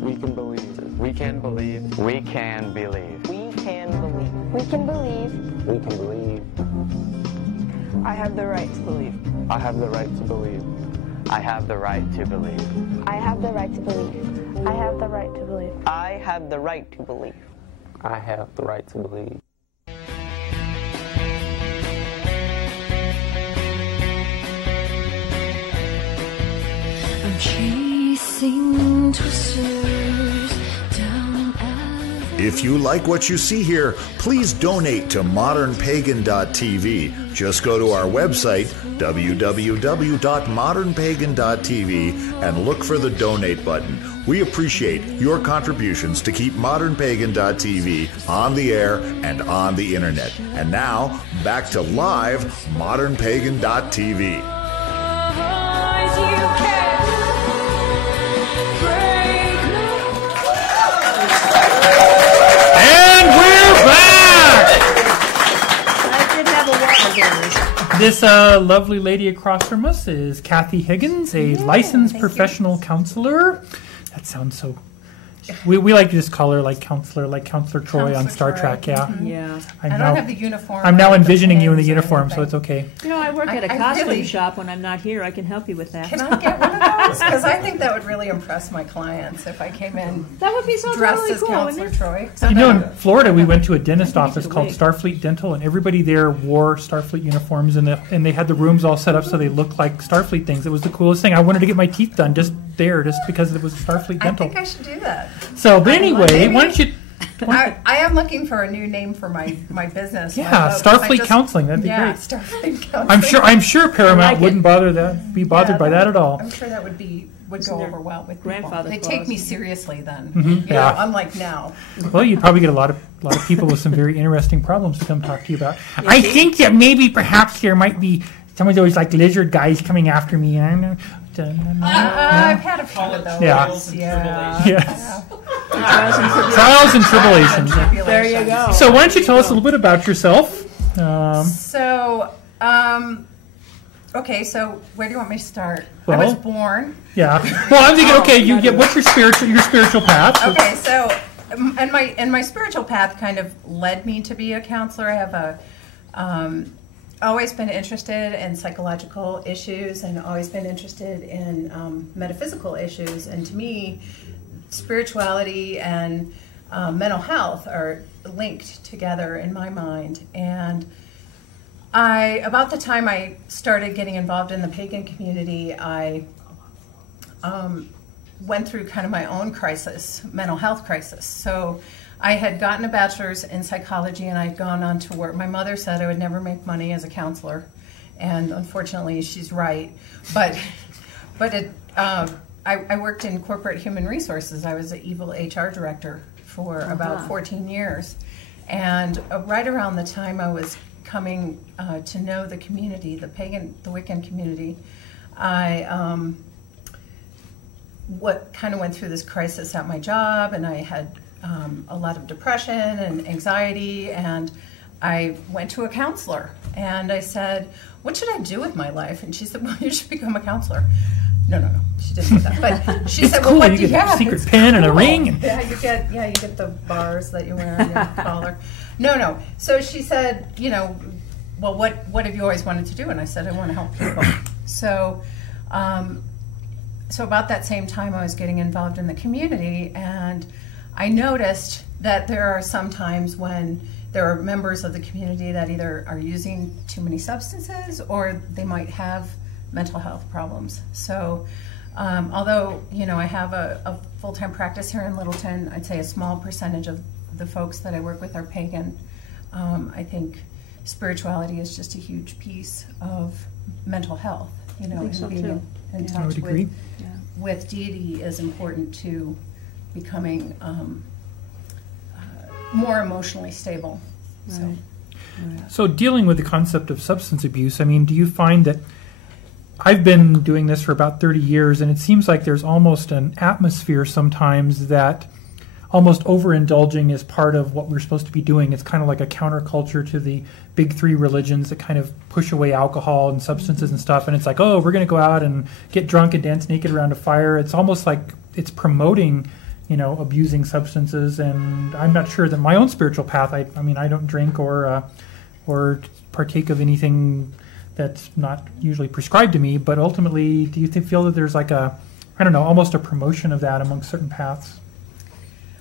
We can believe. We can believe. We can believe. We can believe. We can believe. We can believe. I have the right to believe. I have the right to believe. I have the right to believe. I have the right to believe. I have the right to believe. I have the right to believe. I have the right to believe. I'm chasing twisters down alleys. If you like what you see here, please donate to modernpagan.tv. Just go to our website, www.modernpagan.tv, and look for the donate button. We appreciate your contributions to keep modernpagan.tv on the air and on the internet. And now, back to live modernpagan.tv. And we're back! I did have a water gun. This lovely lady across from us is Kathy Higgins, a licensed professional counselor. That sounds so... We like to just call her like Counselor Troy on Star Trek, yeah. Mm-hmm. Yeah. I don't have the uniform. I'm now envisioning you in the uniform, so it's okay. You know, I work at a costume shop when I'm not here. I can help you with that. Can I get one of those? Because I think that would really impress my clients if I came in that would be so dressed totally as cool, Counselor Troy. You know, in Florida, we went to a dentist office called Starfleet Dental, and everybody there wore Starfleet uniforms, and they had the rooms all set up so they looked like Starfleet things. It was the coolest thing. I wanted to get my teeth done just because it was Starfleet Dental. I think I should do that. So, but anyway, why don't you... I am looking for a new name for my business. Yeah, Starfleet Counseling. That'd be great. Starfleet Counseling. I'm sure Paramount wouldn't be bothered by that at all. I'm sure that would go over well with people. They take me seriously then. Mm-hmm. You know, unlike now. Well, you'd probably get a lot of people with some very interesting problems to come talk to you about. I think that maybe perhaps there might be some of those like lizard guys coming after me. I don't know. I've had a few of those. Yes. Trials and tribulations. There you go. So why don't you tell us a little bit about yourself? Okay, so where do you want me to start? Well, I was born. Yeah. Well, I'm thinking, what's your spiritual path? Okay, so and my spiritual path kind of led me to be a counselor. I have always been interested in psychological issues and always been interested in metaphysical issues. And to me, spirituality and mental health are linked together in my mind. And about the time I started getting involved in the pagan community, I went through kind of my own crisis, mental health crisis. So I had gotten a bachelor's in psychology, and I'd gone on to work. My mother said I would never make money as a counselor, and unfortunately she's right. But I worked in corporate human resources. I was an evil HR director for about 14 years. And right around the time I was coming to know the community, the Wiccan community, I went through this crisis at my job, and I had a lot of depression and anxiety, and I went to a counselor, and I said, what should I do with my life? And she said, well, you should become a counselor. No, she didn't do that. But she said, well, what do you have? A secret pin and a ring. And... Yeah, you get the bars that you wear on your collar. No. So she said, well, what have you always wanted to do? And I said, I want to help people. So about that same time, I was getting involved in the community, and I noticed that there are some times when there are members of the community that either are using too many substances or they might have mental health problems. So although, I have a full-time practice here in Littleton, I'd say a small percentage of the folks that I work with are pagan. I think spirituality is just a huge piece of mental health, and so being too. in touch with deity is important to becoming more emotionally stable. Right. So dealing with the concept of substance abuse, do you find that I've been doing this for about 30 years, and it seems like there's almost an atmosphere sometimes that almost overindulging is part of what we're supposed to be doing. It's kind of like a counterculture to the big three religions that kind of push away alcohol and substances and stuff. And it's like, oh, we're going to go out and get drunk and dance naked around a fire. It's almost like it's promoting, abusing substances. And I'm not sure that my own spiritual path, I don't drink or partake of anything that's not usually prescribed to me. But ultimately, do you feel that there's like almost a promotion of that among certain paths?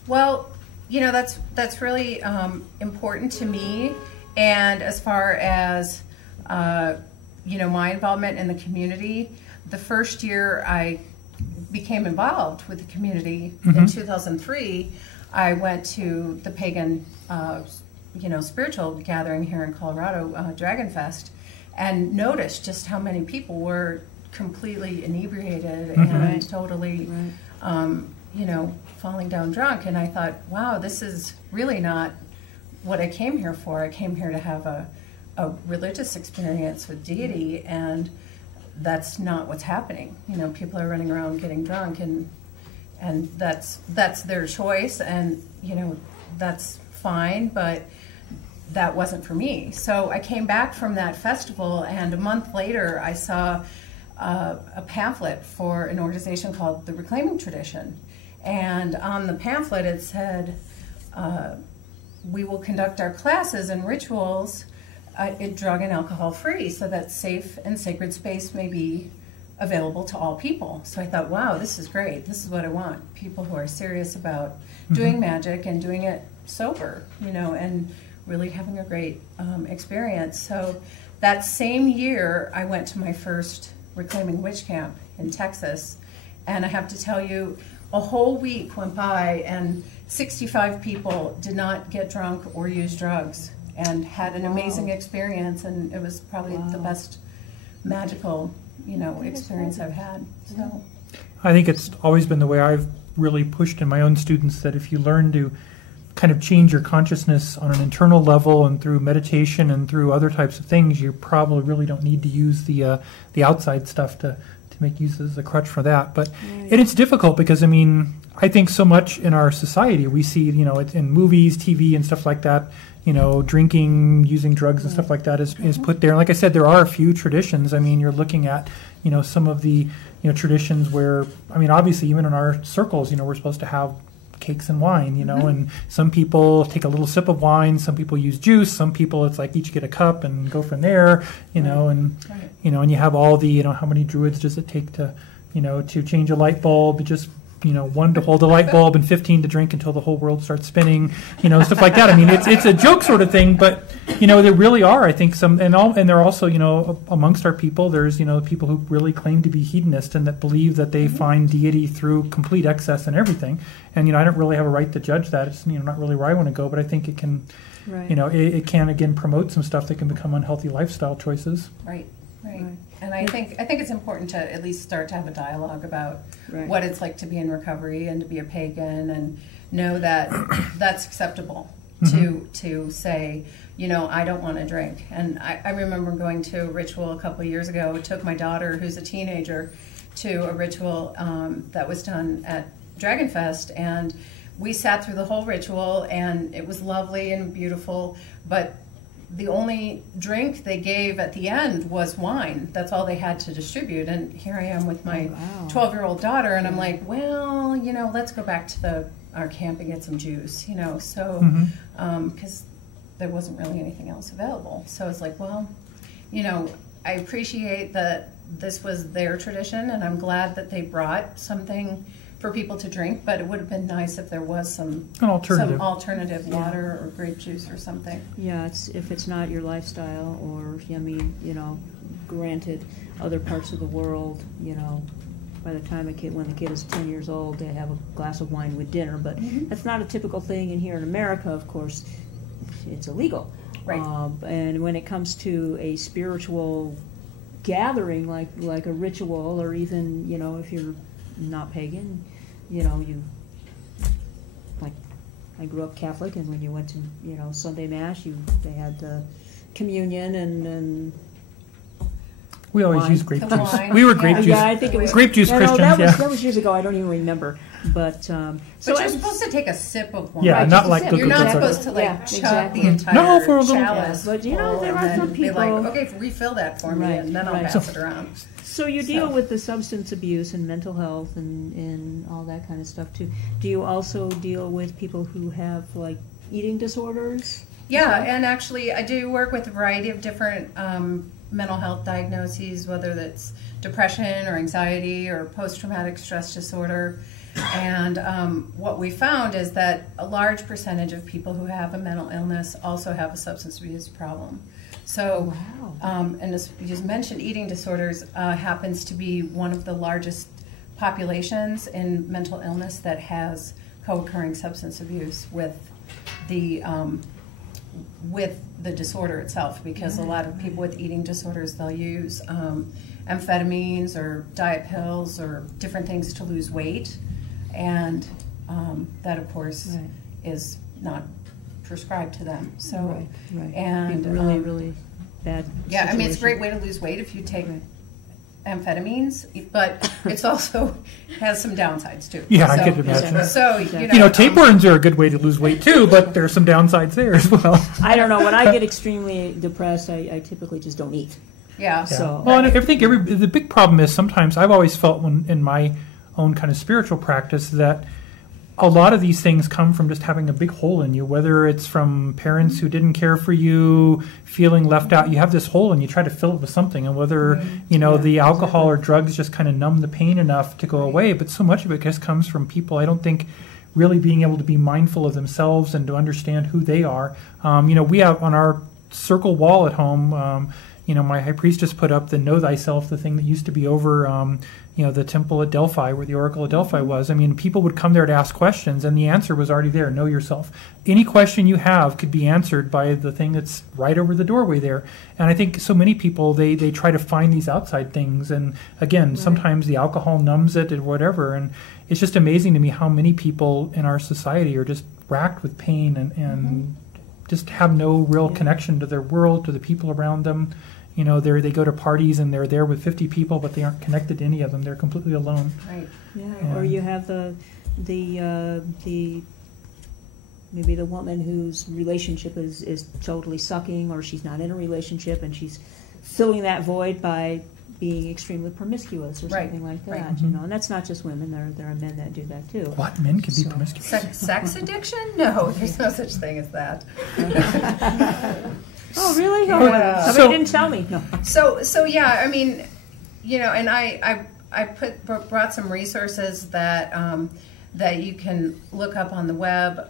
Well, that's really important to me. And as far as, my involvement in the community, the first year I became involved with the community in 2003, I went to the pagan, spiritual gathering here in Colorado, Dragon Fest, and noticed just how many people were completely inebriated and totally, falling down drunk. And I thought, wow, this is really not what I came here for. I came here to have a religious experience with deity, and that's not what's happening. People are running around getting drunk, and that's their choice, and that's fine, but that wasn't for me. So I came back from that festival, and a month later I saw a pamphlet for an organization called the Reclaiming Tradition. And on the pamphlet it said, we will conduct our classes and rituals drug and alcohol free, so that safe and sacred space may be available to all people. So I thought, wow, this is great. This is what I want. People who are serious about doing magic and doing it sober, and really having a great experience. So that same year, I went to my first Reclaiming Witch Camp in Texas, and I have to tell you, a whole week went by and 65 people did not get drunk or use drugs and had an amazing experience, and it was probably the best magical, experience I've had. So I think it's always been the way I've really pushed in my own students, that if you learn to kind of change your consciousness on an internal level and through meditation and through other types of things, you probably really don't need to use the outside stuff to make use as a crutch for that. But and it's difficult because, I think so much in our society we see, it's in movies, TV and stuff like that, drinking, using drugs and stuff like that is put there. And like I said, there are a few traditions. You're looking at, some of the, traditions where, obviously even in our circles, we're supposed to have cakes and wine, and some people take a little sip of wine, some people use juice, some people it's like each get a cup and go from there, and and you have all the, how many druids does it take to, to change a light bulb? Just 1 to hold a light bulb and 15 to drink until the whole world starts spinning, stuff like that. I mean, it's a joke sort of thing, but there really are, I think, some, and there are also, amongst our people, there's people who really claim to be hedonists and that believe that they find deity through complete excess and everything. And I don't really have a right to judge that. It's not really where I want to go, but I think it can, Right. it can again promote some stuff that can become unhealthy lifestyle choices. Right. And I think it's important to at least start to have a dialogue about what it's like to be in recovery and to be a pagan, and know that that's acceptable to say, I don't want to drink. And I remember going to a ritual a couple of years ago. Took my daughter, who's a teenager, to a ritual that was done at Dragonfest, and we sat through the whole ritual, and it was lovely and beautiful, but the only drink they gave at the end was wine. That's all they had to distribute. And here I am with my 12-year-old daughter, and I'm like, well, let's go back to our camp and get some juice, so, because there wasn't really anything else available. So it's like, well, I appreciate that this was their tradition, and I'm glad that they brought something for people to drink, but it would have been nice if there was some alternative water or grape juice or something. Yeah, if it's not your lifestyle, or granted, other parts of the world, by the time when the kid is 10 years old, they have a glass of wine with dinner, but that's not a typical thing. And here in America, of course, it's illegal. Right. And when it comes to a spiritual gathering, like a ritual, or even if you're not pagan, like I grew up Catholic, and when you went to Sunday Mass, they had the communion and we always wine. use grape juice. We were grape juice. Yeah, I think it was grape juice Christians. That was years ago. I don't even remember. But so you're supposed to take a sip of wine. Yeah, not like you're not supposed to chug the entire for a little chalice. But there are some people be like, okay, refill that for me, and then I'll pass it around. So you deal with the substance abuse and mental health and all that kind of stuff too. Do you also deal with people who have eating disorders? Yeah, and actually I do work with a variety of different mental health diagnoses, whether that's depression or anxiety or post-traumatic stress disorder. And what we found is that a large percentage of people who have a mental illness also have a substance abuse problem. So, and as you just mentioned, eating disorders happens to be one of the largest populations in mental illness that has co-occurring substance abuse with the disorder itself, because a lot of people with eating disorders, they'll use amphetamines or diet pills or different things to lose weight, and that of course is not prescribed to them. So and really bad yeah, I mean, it's a great way to lose weight if you take amphetamines, but it's also has some downsides too. Yeah, I could imagine. So tapeworms are a good way to lose weight too, but there are some downsides there as well. I don't know. When I get extremely depressed, I typically just don't eat. Yeah. So well, and I think the big problem is sometimes I've always felt in my own kind of spiritual practice that a lot of these things come from just having a big hole in you, whether it's from parents who didn't care for you, feeling left out. You have this hole and you try to fill it with something, and whether the alcohol or drugs just kind of numb the pain enough to go away. But so much of it just comes from people, I don't think, really being able to be mindful of themselves and to understand who they are. We have on our circle wall at home, my high priestess put up the Know Thyself, the thing that used to be over the temple at Delphi, where the Oracle at Delphi was. I mean, people would come there to ask questions, and the answer was already there. Know yourself. Any question you have could be answered by the thing that's right over the doorway there. And I think so many people, they try to find these outside things. And again, sometimes the alcohol numbs it or whatever. And it's just amazing to me how many people in our society are just racked with pain and just have no real connection to their world, to the people around them. They go to parties and they're there with 50 people, but they aren't connected to any of them. They're completely alone. Right. Yeah. Or you have the maybe the woman whose relationship is totally sucking, or she's not in a relationship and she's filling that void by being extremely promiscuous or something like that. And that's not just women. There are men that do that too. What? Men can be promiscuous? Sex addiction? No, there's no such thing as that. Oh, really? Yeah. Somebody didn't tell me. No. So yeah, I mean, and I brought some resources that that you can look up on the web.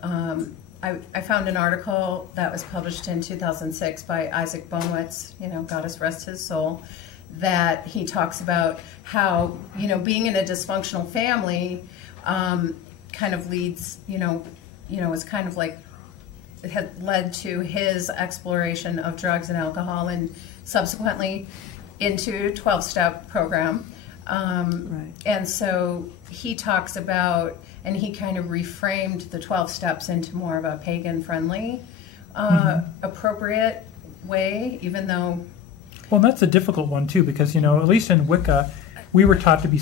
I found an article that was published in 2006 by Isaac Bonewitz, God rest his soul, that he talks about how, being in a dysfunctional family kind of leads, is kind of like, it had led to his exploration of drugs and alcohol and subsequently into a 12-step program. Right. And so he talks about, and he kind of reframed the 12 steps into more of a pagan-friendly, appropriate way, even though... Well, that's a difficult one, too, because, at least in Wicca, we were taught to be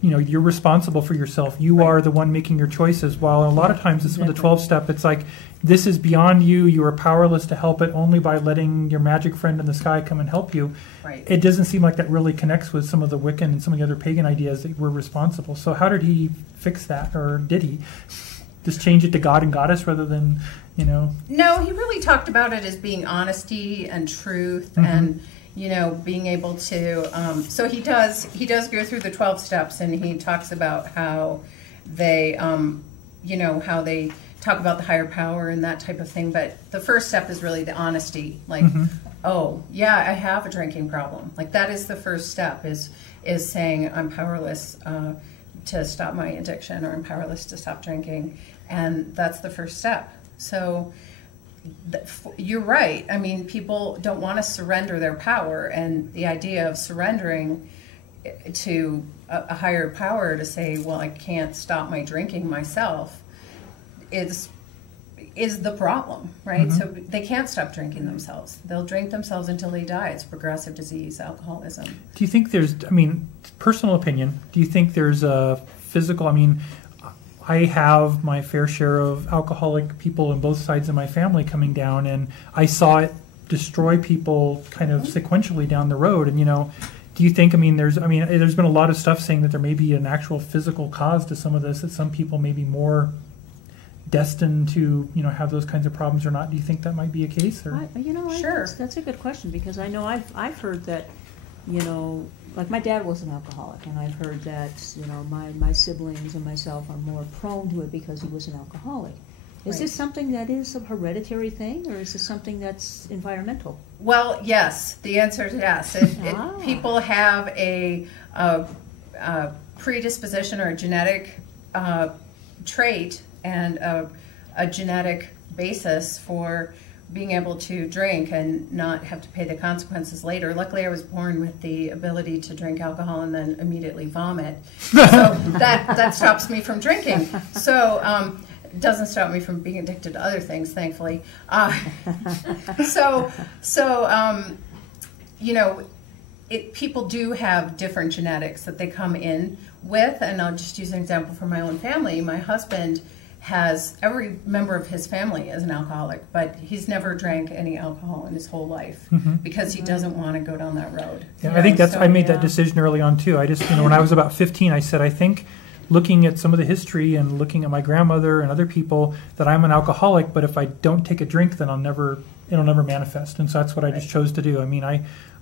you're responsible for yourself. You are the one making your choices, while a lot of times it's with the 12-step, it's like, this is beyond you, you are powerless to help it only by letting your magic friend in the sky come and help you. Right. It doesn't seem like that really connects with some of the Wiccan and some of the other pagan ideas that we're responsible. So how did he fix that, or did he? Just change it to God and Goddess rather than, No, he really talked about it as being honesty and truth and... being able to, so he does go through the 12 steps, and he talks about how they, how they talk about the higher power and that type of thing. But the first step is really the honesty, like, oh, yeah, I have a drinking problem. Like, that is the first step, is saying I'm powerless to stop my addiction, or I'm powerless to stop drinking. And that's the first step. So... You're right. I mean, people don't want to surrender their power, and the idea of surrendering to a higher power to say, well, I can't stop my drinking myself is the problem, right? So they can't stop drinking themselves. They'll drink themselves until they die. It's progressive disease, alcoholism. Do you think there's, personal opinion, do you think there's a physical, I have my fair share of alcoholic people on both sides of my family coming down, and I saw it destroy people kind of sequentially down the road. And, do you think, there's been a lot of stuff saying that there may be an actual physical cause to some of this, that some people may be more destined to, have those kinds of problems or not? Do you think that might be a case? Or? Sure. That's a good question, because I know I've heard that, like my dad was an alcoholic, and I've heard that, my siblings and myself are more prone to it because he was an alcoholic. Is this something that is a hereditary thing, or is this something that's environmental? Well, yes. The answer is yes. People have a predisposition or a genetic trait and a genetic basis for being able to drink and not have to pay the consequences later. Luckily, I was born with the ability to drink alcohol and then immediately vomit. So that stops me from drinking. So it doesn't stop me from being addicted to other things, thankfully. People do have different genetics that they come in with, and I'll just use an example from my own family. My husband has, every member of his family is an alcoholic, but he's never drank any alcohol in his whole life because he doesn't want to go down that road. Yeah, I think I made that decision early on too. I just, when I was about 15, I said, I think looking at some of the history and looking at my grandmother and other people, that I'm an alcoholic, but if I don't take a drink, then it'll never manifest. And so that's what I just chose to do.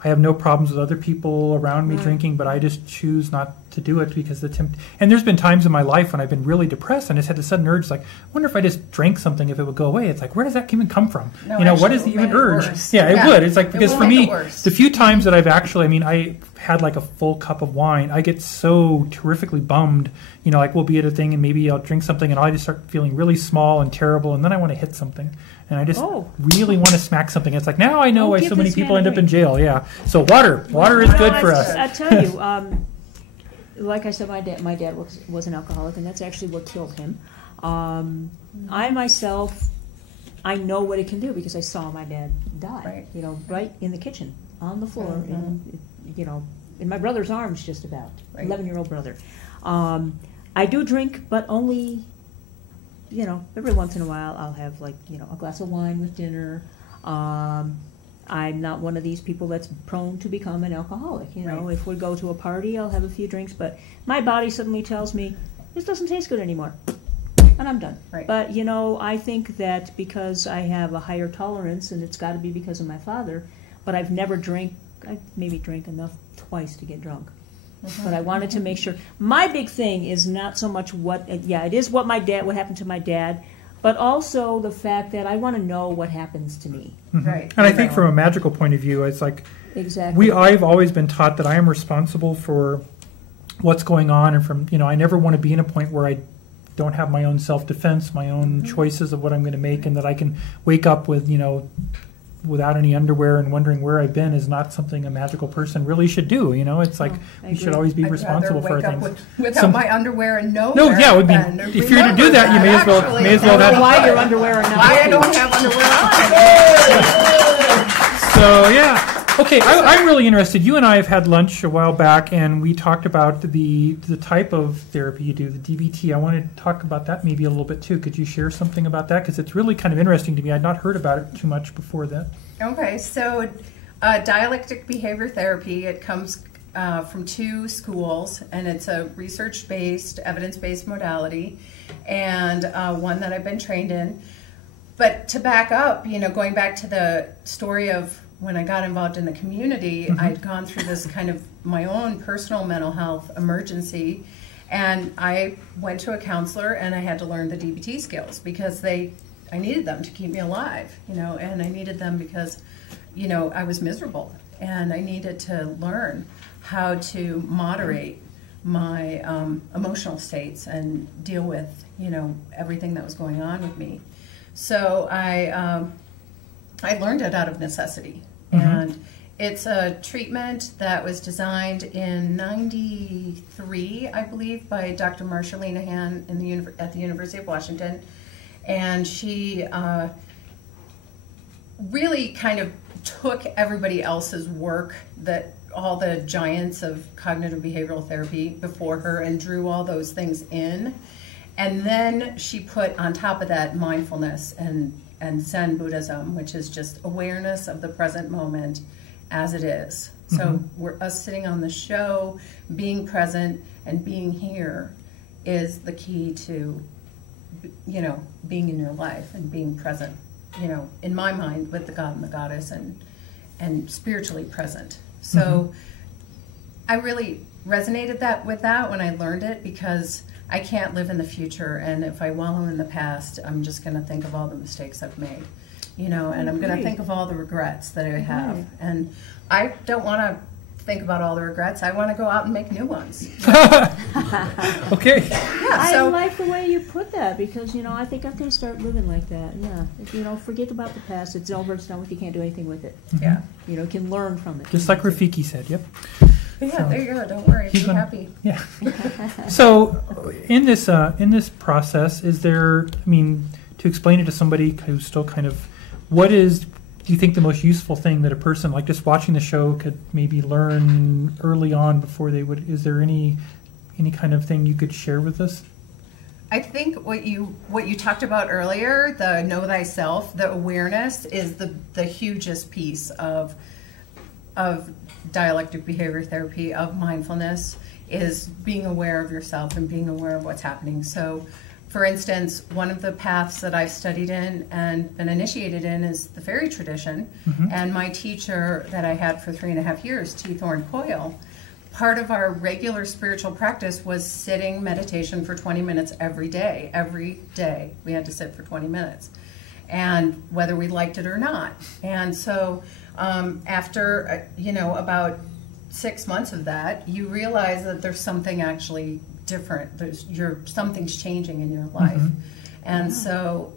I have no problems with other people around me drinking, but I just choose not to do it because and there's been times in my life when I've been really depressed and I just had the sudden urge, like, I wonder if I just drank something, if it would go away. It's like, where does that even come from? What is the even urge? It would. It's like, because for me, the few times that I've actually, I had like a full cup of wine, I get so terrifically bummed, like we'll be at a thing and maybe I'll drink something and I just start feeling really small and terrible, and then I want to hit something. And I just really want to smack something. It's like, now I know why so many people end up in jail. Yeah. So water is good for us. I tell you, like I said, my dad was an alcoholic, and that's actually what killed him. I myself, I know what it can do because I saw my dad die. Right in the kitchen, on the floor, in my brother's arms, just about. 11-year-old brother. I do drink, but only. Every once in a while I'll have a glass of wine with dinner. I'm not one of these people that's prone to become an alcoholic. If we go to a party, I'll have a few drinks, but my body suddenly tells me, this doesn't taste good anymore, and I'm done. But, I think that because I have a higher tolerance, and it's got to be because of my father, but I've never I maybe drank enough twice to get drunk. But I wanted to make sure. My big thing is not so much it is what happened to my dad, but also the fact that I want to know what happens to me. Mm-hmm. Right. And I think from a magical point of view, it's like exactly. I've always been taught that I am responsible for what's going on, and I never want to be in a point where I don't have my own self-defense, my own choices of what I'm going to make, and that I can wake up with, without any underwear and wondering where I've been is not something a magical person really should do. It's like you should always be responsible for things. Without my underwear and no, yeah, it would be. If you're to do that, you may as well have. Why your underwear and why I don't have underwear on. So yeah. Okay, I'm really interested. You and I have had lunch a while back, and we talked about the type of therapy you do, the DBT. I wanted to talk about that maybe a little bit too. Could you share something about that? Because it's really kind of interesting to me. I'd not heard about it too much before that. Okay, so dialectic behavior therapy, it comes from 2 schools, and it's a research-based, evidence-based modality, and one that I've been trained in. But to back up, going back to the story of when I got involved in the community, I'd gone through this kind of my own personal mental health emergency, and I went to a counselor and I had to learn the DBT skills because I needed them to keep me alive, and I needed them because, I was miserable, and I needed to learn how to moderate my emotional states and deal with, everything that was going on with me. So I learned it out of necessity, and it's a treatment that was designed in '93, I believe, by Dr. Marsha Linehan at the University of Washington, and she really kind of took everybody else's work, that all the giants of cognitive behavioral therapy before her, and drew all those things in, and then she put on top of that mindfulness and Zen Buddhism, which is just awareness of the present moment as it is. So us sitting on the show, being present and being here is the key to, being in your life and being present, in my mind with the God and the Goddess, and spiritually present. So I really resonated with that when I learned it, because I can't live in the future, and if I wallow in the past, I'm just going to think of all the mistakes I've made, and I'm going to think of all the regrets that I have. And I don't want to think about all the regrets. I want to go out and make new ones. Okay. Yeah, so I like the way you put that, because, I think I'm going to start living like that. Yeah. Forget about the past. It's over. It's done with. You can't do anything with it. Yeah. You can learn from it. Just like Rafiki said, yep. Yeah, there you go. Don't worry. Be happy. Yeah. So, in this process, is there? To explain it to somebody who's still kind of, do you think the most useful thing that a person like just watching the show could maybe learn early on before they would? Is there any kind of thing you could share with us? I think what you talked about earlier, the know thyself, the awareness, is the hugest piece of dialectic behavior therapy, of mindfulness, is being aware of yourself and being aware of what's happening. So, for instance, one of the paths that I've studied in and been initiated in is the fairy tradition. And my teacher that I had for 3.5 years, T. Thorne Coyle, part of our regular spiritual practice was sitting meditation for 20 minutes every day. Every day we had to sit for 20 minutes, and whether we liked it or not. And so after about 6 months of that, you realize that there's something actually different. Something's changing in your life. And so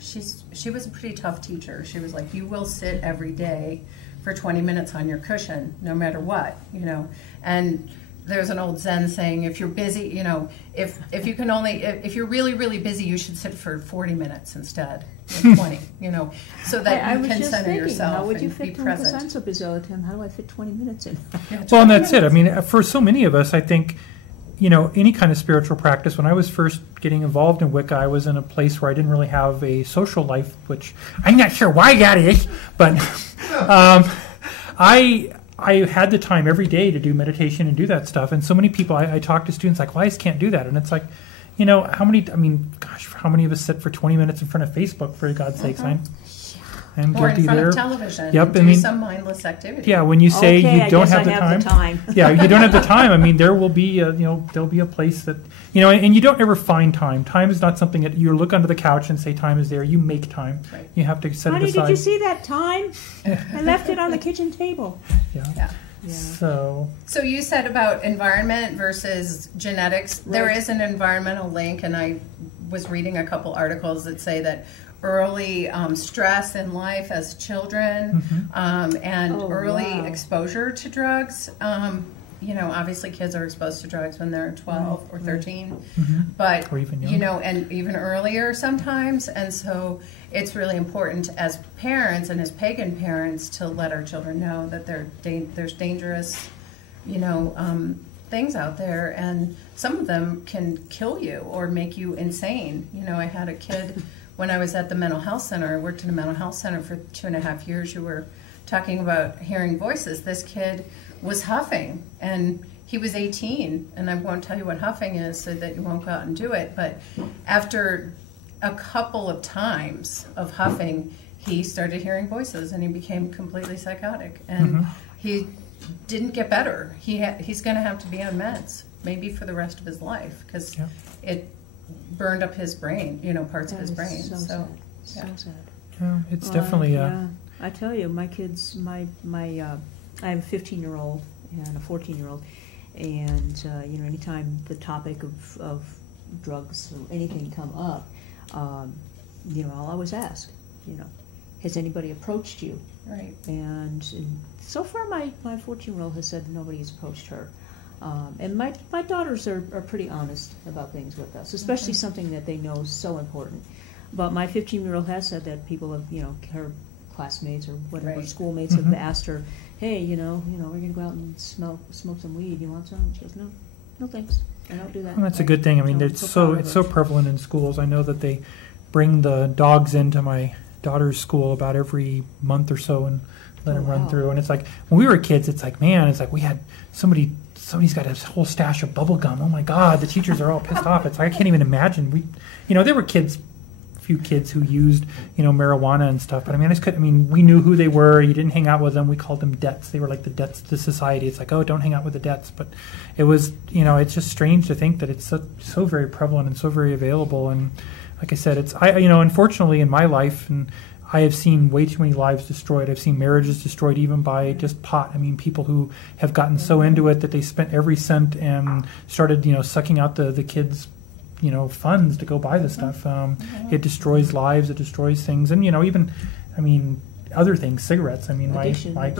she was a pretty tough teacher. She was like, you will sit every day for 20 minutes on your cushion, no matter what, and there's an old Zen saying, if you're busy, if you're really, really busy, you should sit for 40 minutes instead of 20, so that you can center yourself how would you and fit be present. How do I fit 20 minutes in? Well, and that's it. For so many of us, I think, any kind of spiritual practice, when I was first getting involved in Wicca, I was in a place where I didn't really have a social life, which I'm not sure why that is, but I had the time every day to do meditation and do that stuff. And so many people, I talk to students like, well, I just can't do that. And it's like, how many of us sit for 20 minutes in front of Facebook, for God's sakes? I'm or guilty in front there. of television. Yep, and do some mindless activity. Yeah, when you say Okay, you I don't guess have I the have time. the time. Yeah, you don't have the time. I mean, there will be there'll be a place that and you don't ever find time. Time is not something that you look under the couch and say time is there. You make time. Right. You have to set Honey, it aside. did you see that time? I left it on the kitchen table. Yeah. So you said about environment versus genetics. Right. There is an environmental link, and I was reading a couple articles that say that early stress in life as children and early exposure to drugs. Obviously kids are exposed to drugs when they're 12 or 13, but or even younger. and even earlier sometimes. And so it's really important as parents and as pagan parents to let our children know that there's dangerous, things out there, and some of them can kill you or make you insane. I had a kid when I was at the mental health center. I worked in a mental health center for 2.5 years. You were talking about hearing voices. This kid was huffing, and he was 18, and I won't tell you what huffing is so that you won't go out and do it, but after a couple of times of huffing, he started hearing voices, and he became completely psychotic, and he didn't get better. He's going to have to be on meds, maybe for the rest of his life, because it burned up his brain, parts of his brain. So sad. So sad. Yeah, it's definitely I tell you, my kids, I have a 15-year-old and a 14-year-old, and anytime the topic of drugs or anything come up, I'll always ask, has anybody approached you? Right. And so far, my 14-year-old has said nobody's approached her. And my daughters are pretty honest about things with us, especially something that they know is so important. But my 15-year-old has said that people have, her classmates or whatever, schoolmates have asked her, hey, we're going to go out and smoke some weed. You want some? And she goes, no thanks. I don't do that. Well, that's a good thing. I mean, it's so prevalent in schools. I know that they bring the dogs into my daughter's school about every month or so and let them run through. And it's like, when we were kids, it's like, man, it's like we had somebody's got a whole stash of bubble gum. Oh my God, the teachers are all pissed off. It's like, I can't even imagine. There were few kids who used, marijuana and stuff. But we knew who they were. You didn't hang out with them. We called them debts. They were like the debts to society. It's like, oh, don't hang out with the debts. But it was, it's just strange to think that it's so very prevalent and so very available. And like I said, unfortunately in my life, and I have seen way too many lives destroyed. I've seen marriages destroyed even by just pot. People who have gotten so into it that they spent every cent and started, sucking out the kids' funds to go buy the stuff. It destroys lives. It destroys things. And, other things, cigarettes. My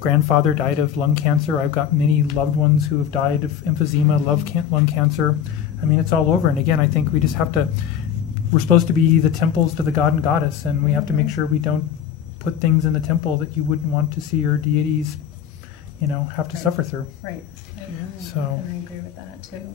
grandfather died of lung cancer. I've got many loved ones who have died of emphysema, lung cancer. It's all over. And again, I think we just have to, we're supposed to be the temples to the god and goddess, and we have to make sure we don't put things in the temple that you wouldn't want to see your deities, have to suffer through. Right. So I agree with that too.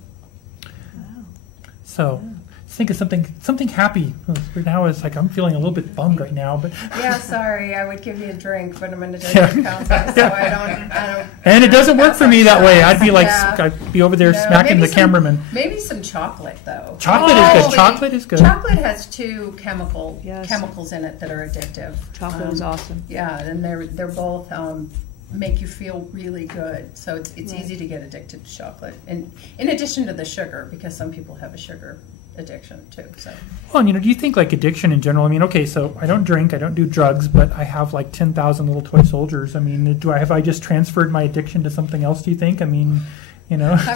So let's think of something happy. Now it's like I'm feeling a little bit bummed right now, but yeah, sorry, I would give you a drink, but I'm going to do it counseling, so I don't. And it doesn't work for me that way. I'd be like, I'd be over there smacking the cameraman. Maybe some chocolate though. Chocolate is good. Chocolate is good. Chocolate has two chemicals in it that are addictive. Chocolate is awesome. Yeah, and they're both. Make you feel really good. So it's easy to get addicted to chocolate. And in addition to the sugar, because some people have a sugar addiction too. So. Well, do you think like addiction in general? Okay, so I don't drink, I don't do drugs, but I have like 10,000 little toy soldiers. Have I just transferred my addiction to something else, do you think? I'm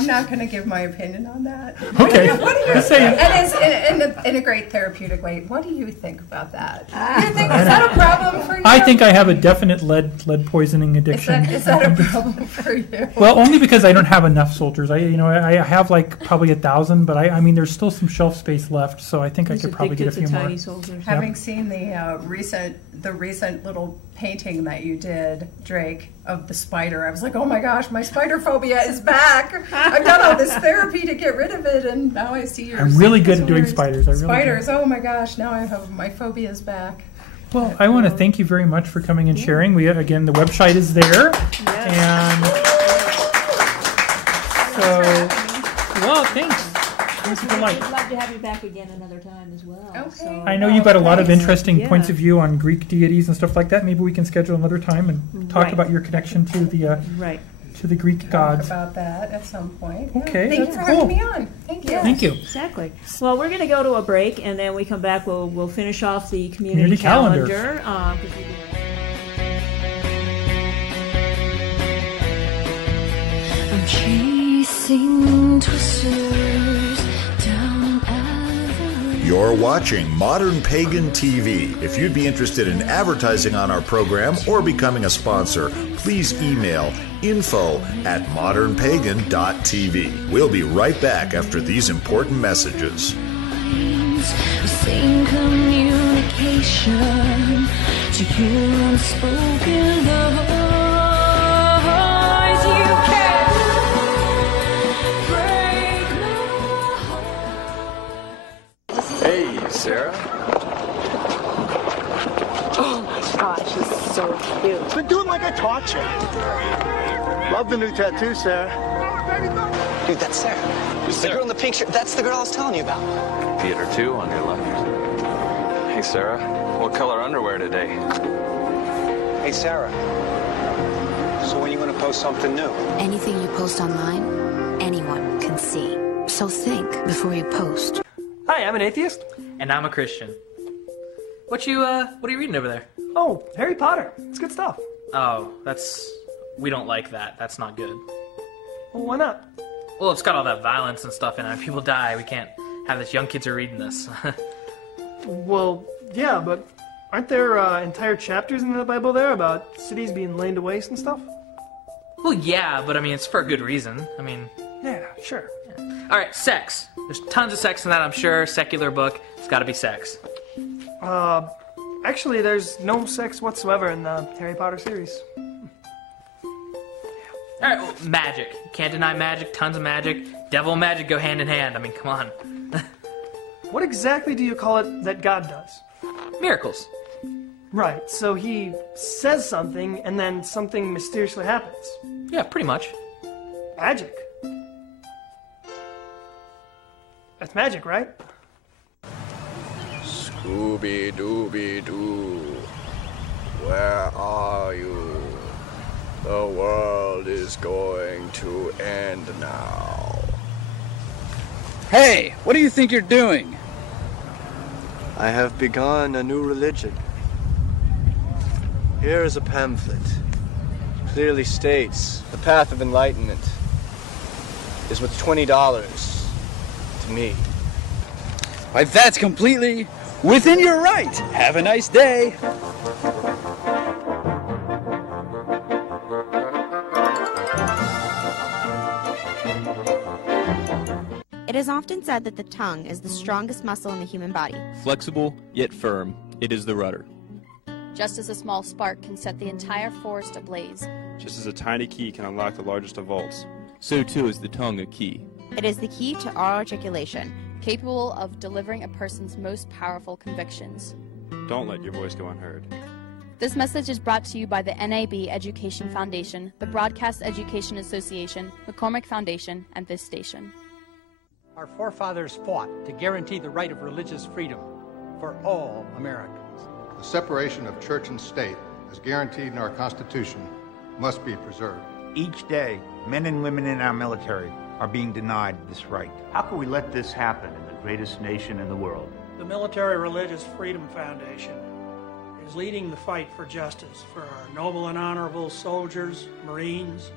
not going to give my opinion on that. Okay. What do you think? And in a great therapeutic way, what do you think about that? Do you think, is that a problem for you? I think I have a definite lead poisoning addiction. Is that a problem for you? Well, only because I don't have enough soldiers. I have like probably 1,000, but there's still some shelf space left, so I think I could probably get a few more. Soldiers. Having seen the recent little painting that you did, Drake, of the spider, I was like, oh my gosh, my spider phobia is back. I've done all this therapy to get rid of it, and now I see yours. I'm really good at doing spiders. Spiders, oh my gosh, now I have my phobia is back. Well, I want to thank you very much for coming and sharing. Again, the website is there. And so, well, thanks. was a delight. We'd love to have you back again another time as well. Okay. So, I know you've got a lot of interesting points of view on Greek deities and stuff like that. Maybe we can schedule another time and talk about your connection to the to the Greek gods. Talk about that at some point. Okay, Thank you for having me on. Thank you. Thank you. Exactly. Well, we're going to go to a break, and then we come back. We'll finish off the community calendar. I'm chasing twisters down avenue. You're watching Modern Pagan TV. If you'd be interested in advertising on our program or becoming a sponsor, please email info@modernpagan.tv. We'll be right back after these important messages. Same communication to hear unspoken love. Hey, Sarah. Oh my gosh, she's so cute. Been doing like I taught you. Love the new tattoo, Sarah. Dude, that's Sarah. Who's the girl in the pink shirt? That's the girl I was telling you about. Theater 2 on your left. Hey, Sarah. What color underwear today? Hey, Sarah. So when are you going to post something new? Anything you post online, anyone can see. So think before you post. Hi, I'm an atheist. And I'm a Christian. What are you reading over there? Oh, Harry Potter. It's good stuff. Oh, we don't like that. That's not good. Well, why not? Well, it's got all that violence and stuff in it. People die. We can't have this. Young kids are reading this. Well, yeah, but aren't there entire chapters in the Bible there about cities being laid to waste and stuff? Well, yeah, but I mean, it's for a good reason. I mean... Yeah, sure. Yeah. All right, sex. There's tons of sex in that, I'm sure. Secular book. It's got to be sex. Actually, there's no sex whatsoever in the Harry Potter series. All right, well, magic. You can't deny magic. Tons of magic. Devil and magic go hand in hand. I mean, come on. What exactly do you call it that God does? Miracles. Right, so he says something and then something mysteriously happens. Yeah, pretty much. Magic. That's magic, right? Scooby-Dooby-Doo, where are you? The world is going to end now. Hey, what do you think you're doing? I have begun a new religion. Here is a pamphlet. It clearly states the path of enlightenment is worth $20 to me. Why, that's completely within your right. Have a nice day. It is often said that the tongue is the strongest muscle in the human body. Flexible, yet firm, it is the rudder. Just as a small spark can set the entire forest ablaze. Just as a tiny key can unlock the largest of vaults. So too is the tongue a key. It is the key to all articulation. Capable of delivering a person's most powerful convictions. Don't let your voice go unheard. This message is brought to you by the NAB Education Foundation, the Broadcast Education Association, McCormick Foundation, and this station. Our forefathers fought to guarantee the right of religious freedom for all Americans. The separation of church and state, as guaranteed in our Constitution, must be preserved. Each day, men and women in our military are being denied this right. How can we let this happen in the greatest nation in the world? The Military Religious Freedom Foundation is leading the fight for justice for our noble and honorable soldiers, Marines,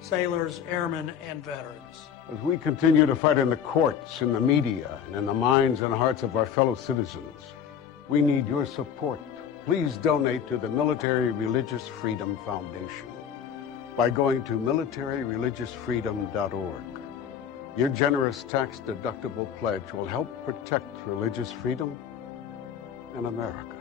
sailors, airmen, and veterans. As we continue to fight in the courts, in the media, and in the minds and hearts of our fellow citizens, we need your support. Please donate to the Military Religious Freedom Foundation by going to militaryreligiousfreedom.org. Your generous tax-deductible pledge will help protect religious freedom in America.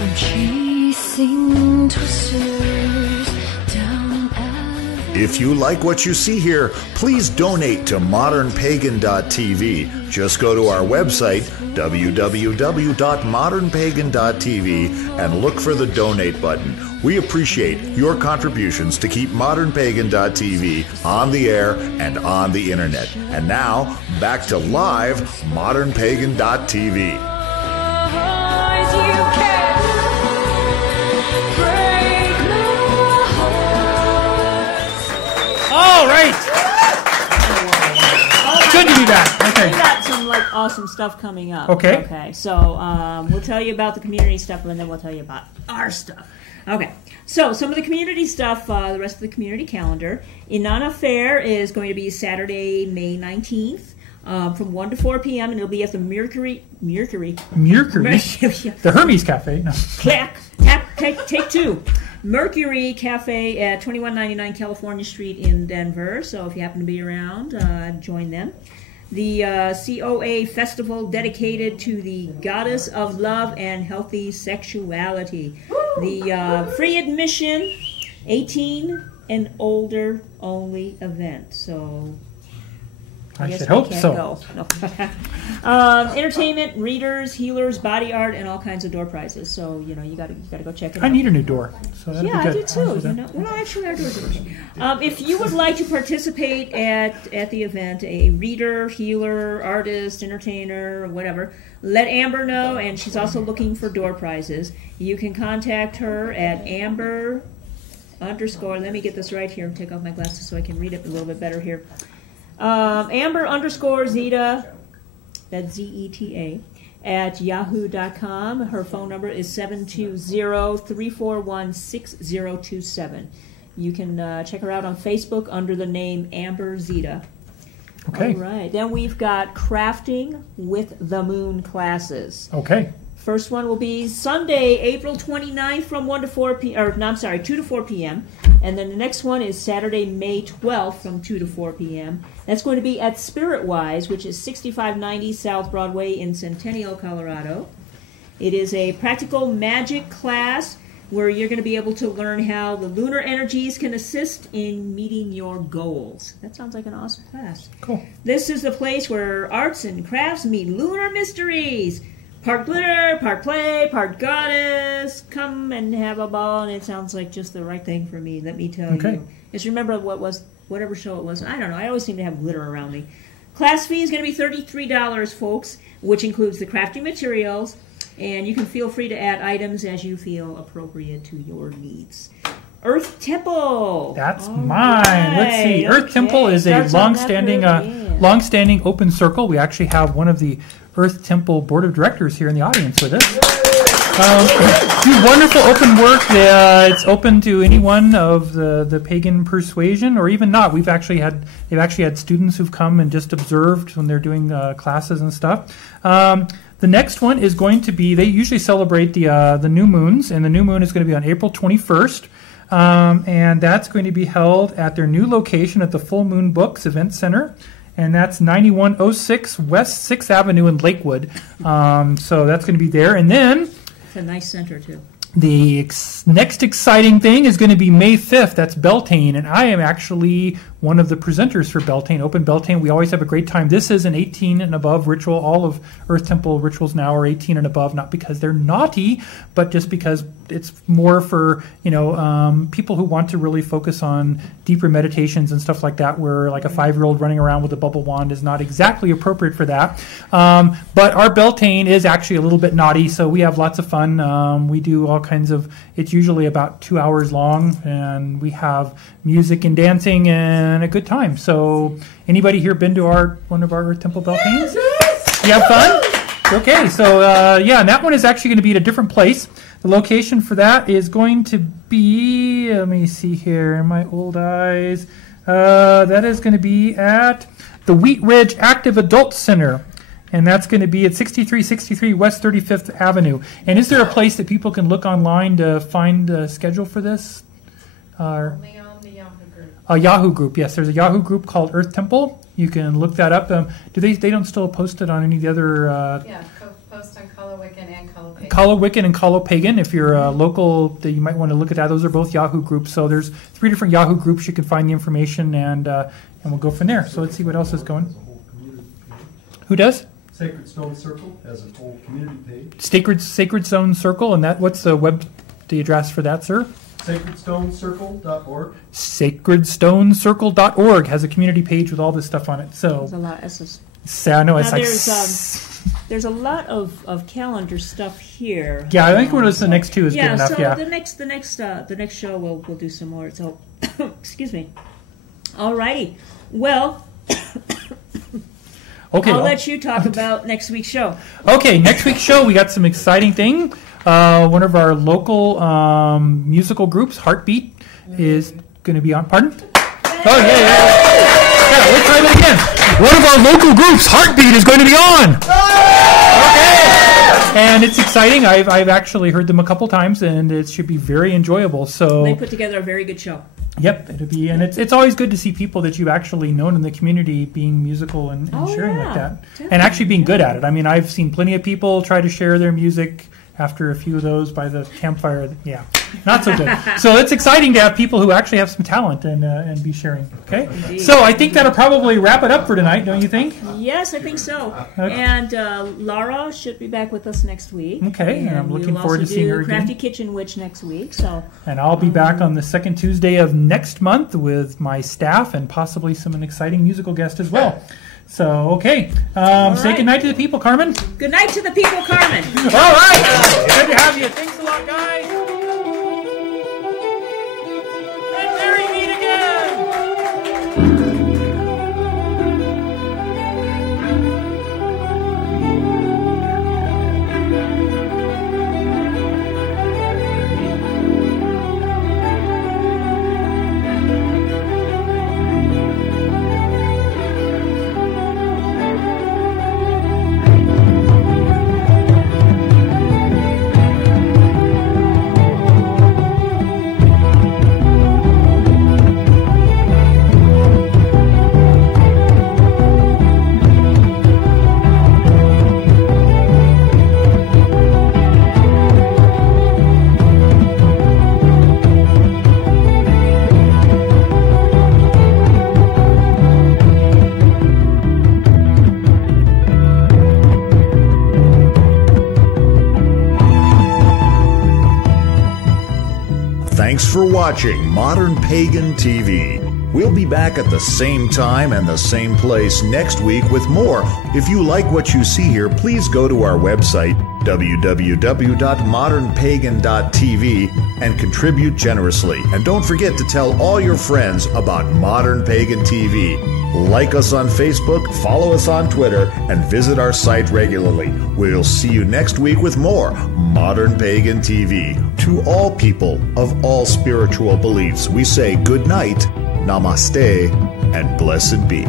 I'm chasing twisters down avenue. If you like what you see here, please donate to modernpagan.tv. Just go to our website, www.modernpagan.tv, and look for the donate button. We appreciate your contributions to keep modernpagan.tv on the air and on the internet. And now, back to live modernpagan.tv. All right. Good to be back. Okay. We got some awesome stuff coming up. Okay. Okay. So we'll tell you about the community stuff, and then we'll tell you about our stuff. Okay. So some of the community stuff, the rest of the community calendar. Inanna Fair is going to be Saturday, May 19th. From 1 to 4 p.m. and it'll be at the Mercury. The Hermes Cafe. No. Take two. Mercury Cafe at 2199 California Street in Denver. So if you happen to be around, join them. The COA Festival dedicated to the goddess of love and healthy sexuality. The free admission, 18 and older only event. So I should hope so. No. Entertainment, readers, healers, body art, and all kinds of door prizes. So you gotta go check it out. I need a new door. So that'd be good. I do too. Well, actually, our doors are okay. If you would like to participate at the event, a reader, healer, artist, entertainer, or whatever, let Amber know. And she's also looking for door prizes. You can contact her at Amber _ let me get this right here and take off my glasses so I can read it a little bit better here. Amber _ Zeta, that's Zeta, at yahoo.com. Her phone number is 720-341-6027. You can check her out on Facebook under the name Amber Zeta. Okay. All right. Then we've got Crafting with the Moon classes. Okay. First one will be Sunday, April 29th from 2 to 4 p.m. And then the next one is Saturday, May 12th from 2 to 4 p.m. That's going to be at Spiritwise, which is 6590 South Broadway in Centennial, Colorado. It is a practical magic class where you're going to be able to learn how the lunar energies can assist in meeting your goals. That sounds like an awesome class. Cool. This is the place where arts and crafts meet lunar mysteries. Part glitter, part play, part goddess. Come and have a ball, and it sounds like just the right thing for me, let me tell you. Just remember whatever show it was. I don't know. I always seem to have glitter around me. Class fee is going to be $33, folks, which includes the crafting materials, and you can feel free to add items as you feel appropriate to your needs. Earth Temple. That's mine. Right. Let's see. Earth Temple is a long-standing open circle. We actually have one of the Earth Temple Board of Directors here in the audience with us. Do wonderful open work. It's open to anyone of the pagan persuasion, or even not. They've actually had students who've come and just observed when they're doing classes and stuff. The next one is going to be, they usually celebrate the new moons, and the new moon is going to be on April 21st. And that's going to be held at their new location at the Full Moon Books Event Center. And that's 9106 West 6th Avenue in Lakewood. So that's going to be there. And then it's a nice center, too. The next exciting thing is going to be May 5th. That's Beltane. And I am actually one of the presenters for Beltane, Open Beltane. We always have a great time. This is an 18 and above ritual. All of Earth Temple rituals now are 18 and above, not because they're naughty, but just because it's more for, people who want to really focus on deeper meditations and stuff like that, where like a 5-year-old running around with a bubble wand is not exactly appropriate for that. But our Beltane is actually a little bit naughty, so we have lots of fun. We do all kinds of, it's usually about 2 hours long, and we have music and dancing and a good time. So anybody here been to one of our Earth Temple Beltanes? Yes. You have fun? Okay, so and that one is actually going to be at a different place. The location for that is going to be, let me see here in my old eyes, that is going to be at the Wheat Ridge Active Adult Center. And that's going to be at 6363 West 35th Avenue. And is there a place that people can look online to find a schedule for this? Only on the Yahoo group. A Yahoo group, yes. There's a Yahoo group called Earth Temple. You can look that up. Do they don't still post it on any of the other... yeah, post on Colowican and Colopagan. Colowican and Colopagan. If you're local, you might want to look at that. Those are both Yahoo groups. So there's 3 different Yahoo groups. You can find the information, and we'll go from there. So let's see what else is going. Who does? Sacred Stone Circle has a full community page. Sacred Stone Circle, and what's the address for that, sir? SacredStoneCircle.org. SacredStoneCircle.org has a community page with all this stuff on it. So there's a lot of S's. So, no, it's now, like there's a lot of calendar stuff here. Yeah, I think the next two is good enough. So yeah. the next show we'll do some more. So excuse me. Alrighty. Well. Okay, I'll let you talk about next week's show. Okay, next week's show we got some exciting thing. One of our local musical groups, Heartbeat, is going to be on. Pardon? Oh yeah. Let's try that again. One of our local groups, Heartbeat, is going to be on. Okay. And it's exciting. I've actually heard them a couple times, and it should be very enjoyable. So they put together a very good show. Yep, it'll be, and it's always good to see people that you've actually known in the community being musical and sharing like that, and actually being good at it. I mean, I've seen plenty of people try to share their music after a few of those by the campfire. Yeah, not so good. So it's exciting to have people who actually have some talent and be sharing. Okay, indeed. So I think that'll probably wrap it up for tonight, don't you think? Yes, I think so. Okay. And Laura should be back with us next week. Okay, and I'm looking forward to seeing her again. Crafty Kitchen Witch next week. So. And I'll be back on the second Tuesday of next month with my staff and possibly an exciting musical guest as well. So, okay. Say good night to the people, Carmen. Good night to the people, Carmen. All right. Good to have you. Thanks a lot, guys. And Mary meet again. Thanks for watching Modern Pagan TV. We'll be back at the same time and the same place next week with more. If you like what you see here, please go to our website, www.modernpagan.tv, and contribute generously. And don't forget to tell all your friends about Modern Pagan TV. Like us on Facebook, follow us on Twitter, and visit our site regularly. We'll see you next week with more Modern Pagan TV. To all people of all spiritual beliefs, we say good night, namaste, and blessed be.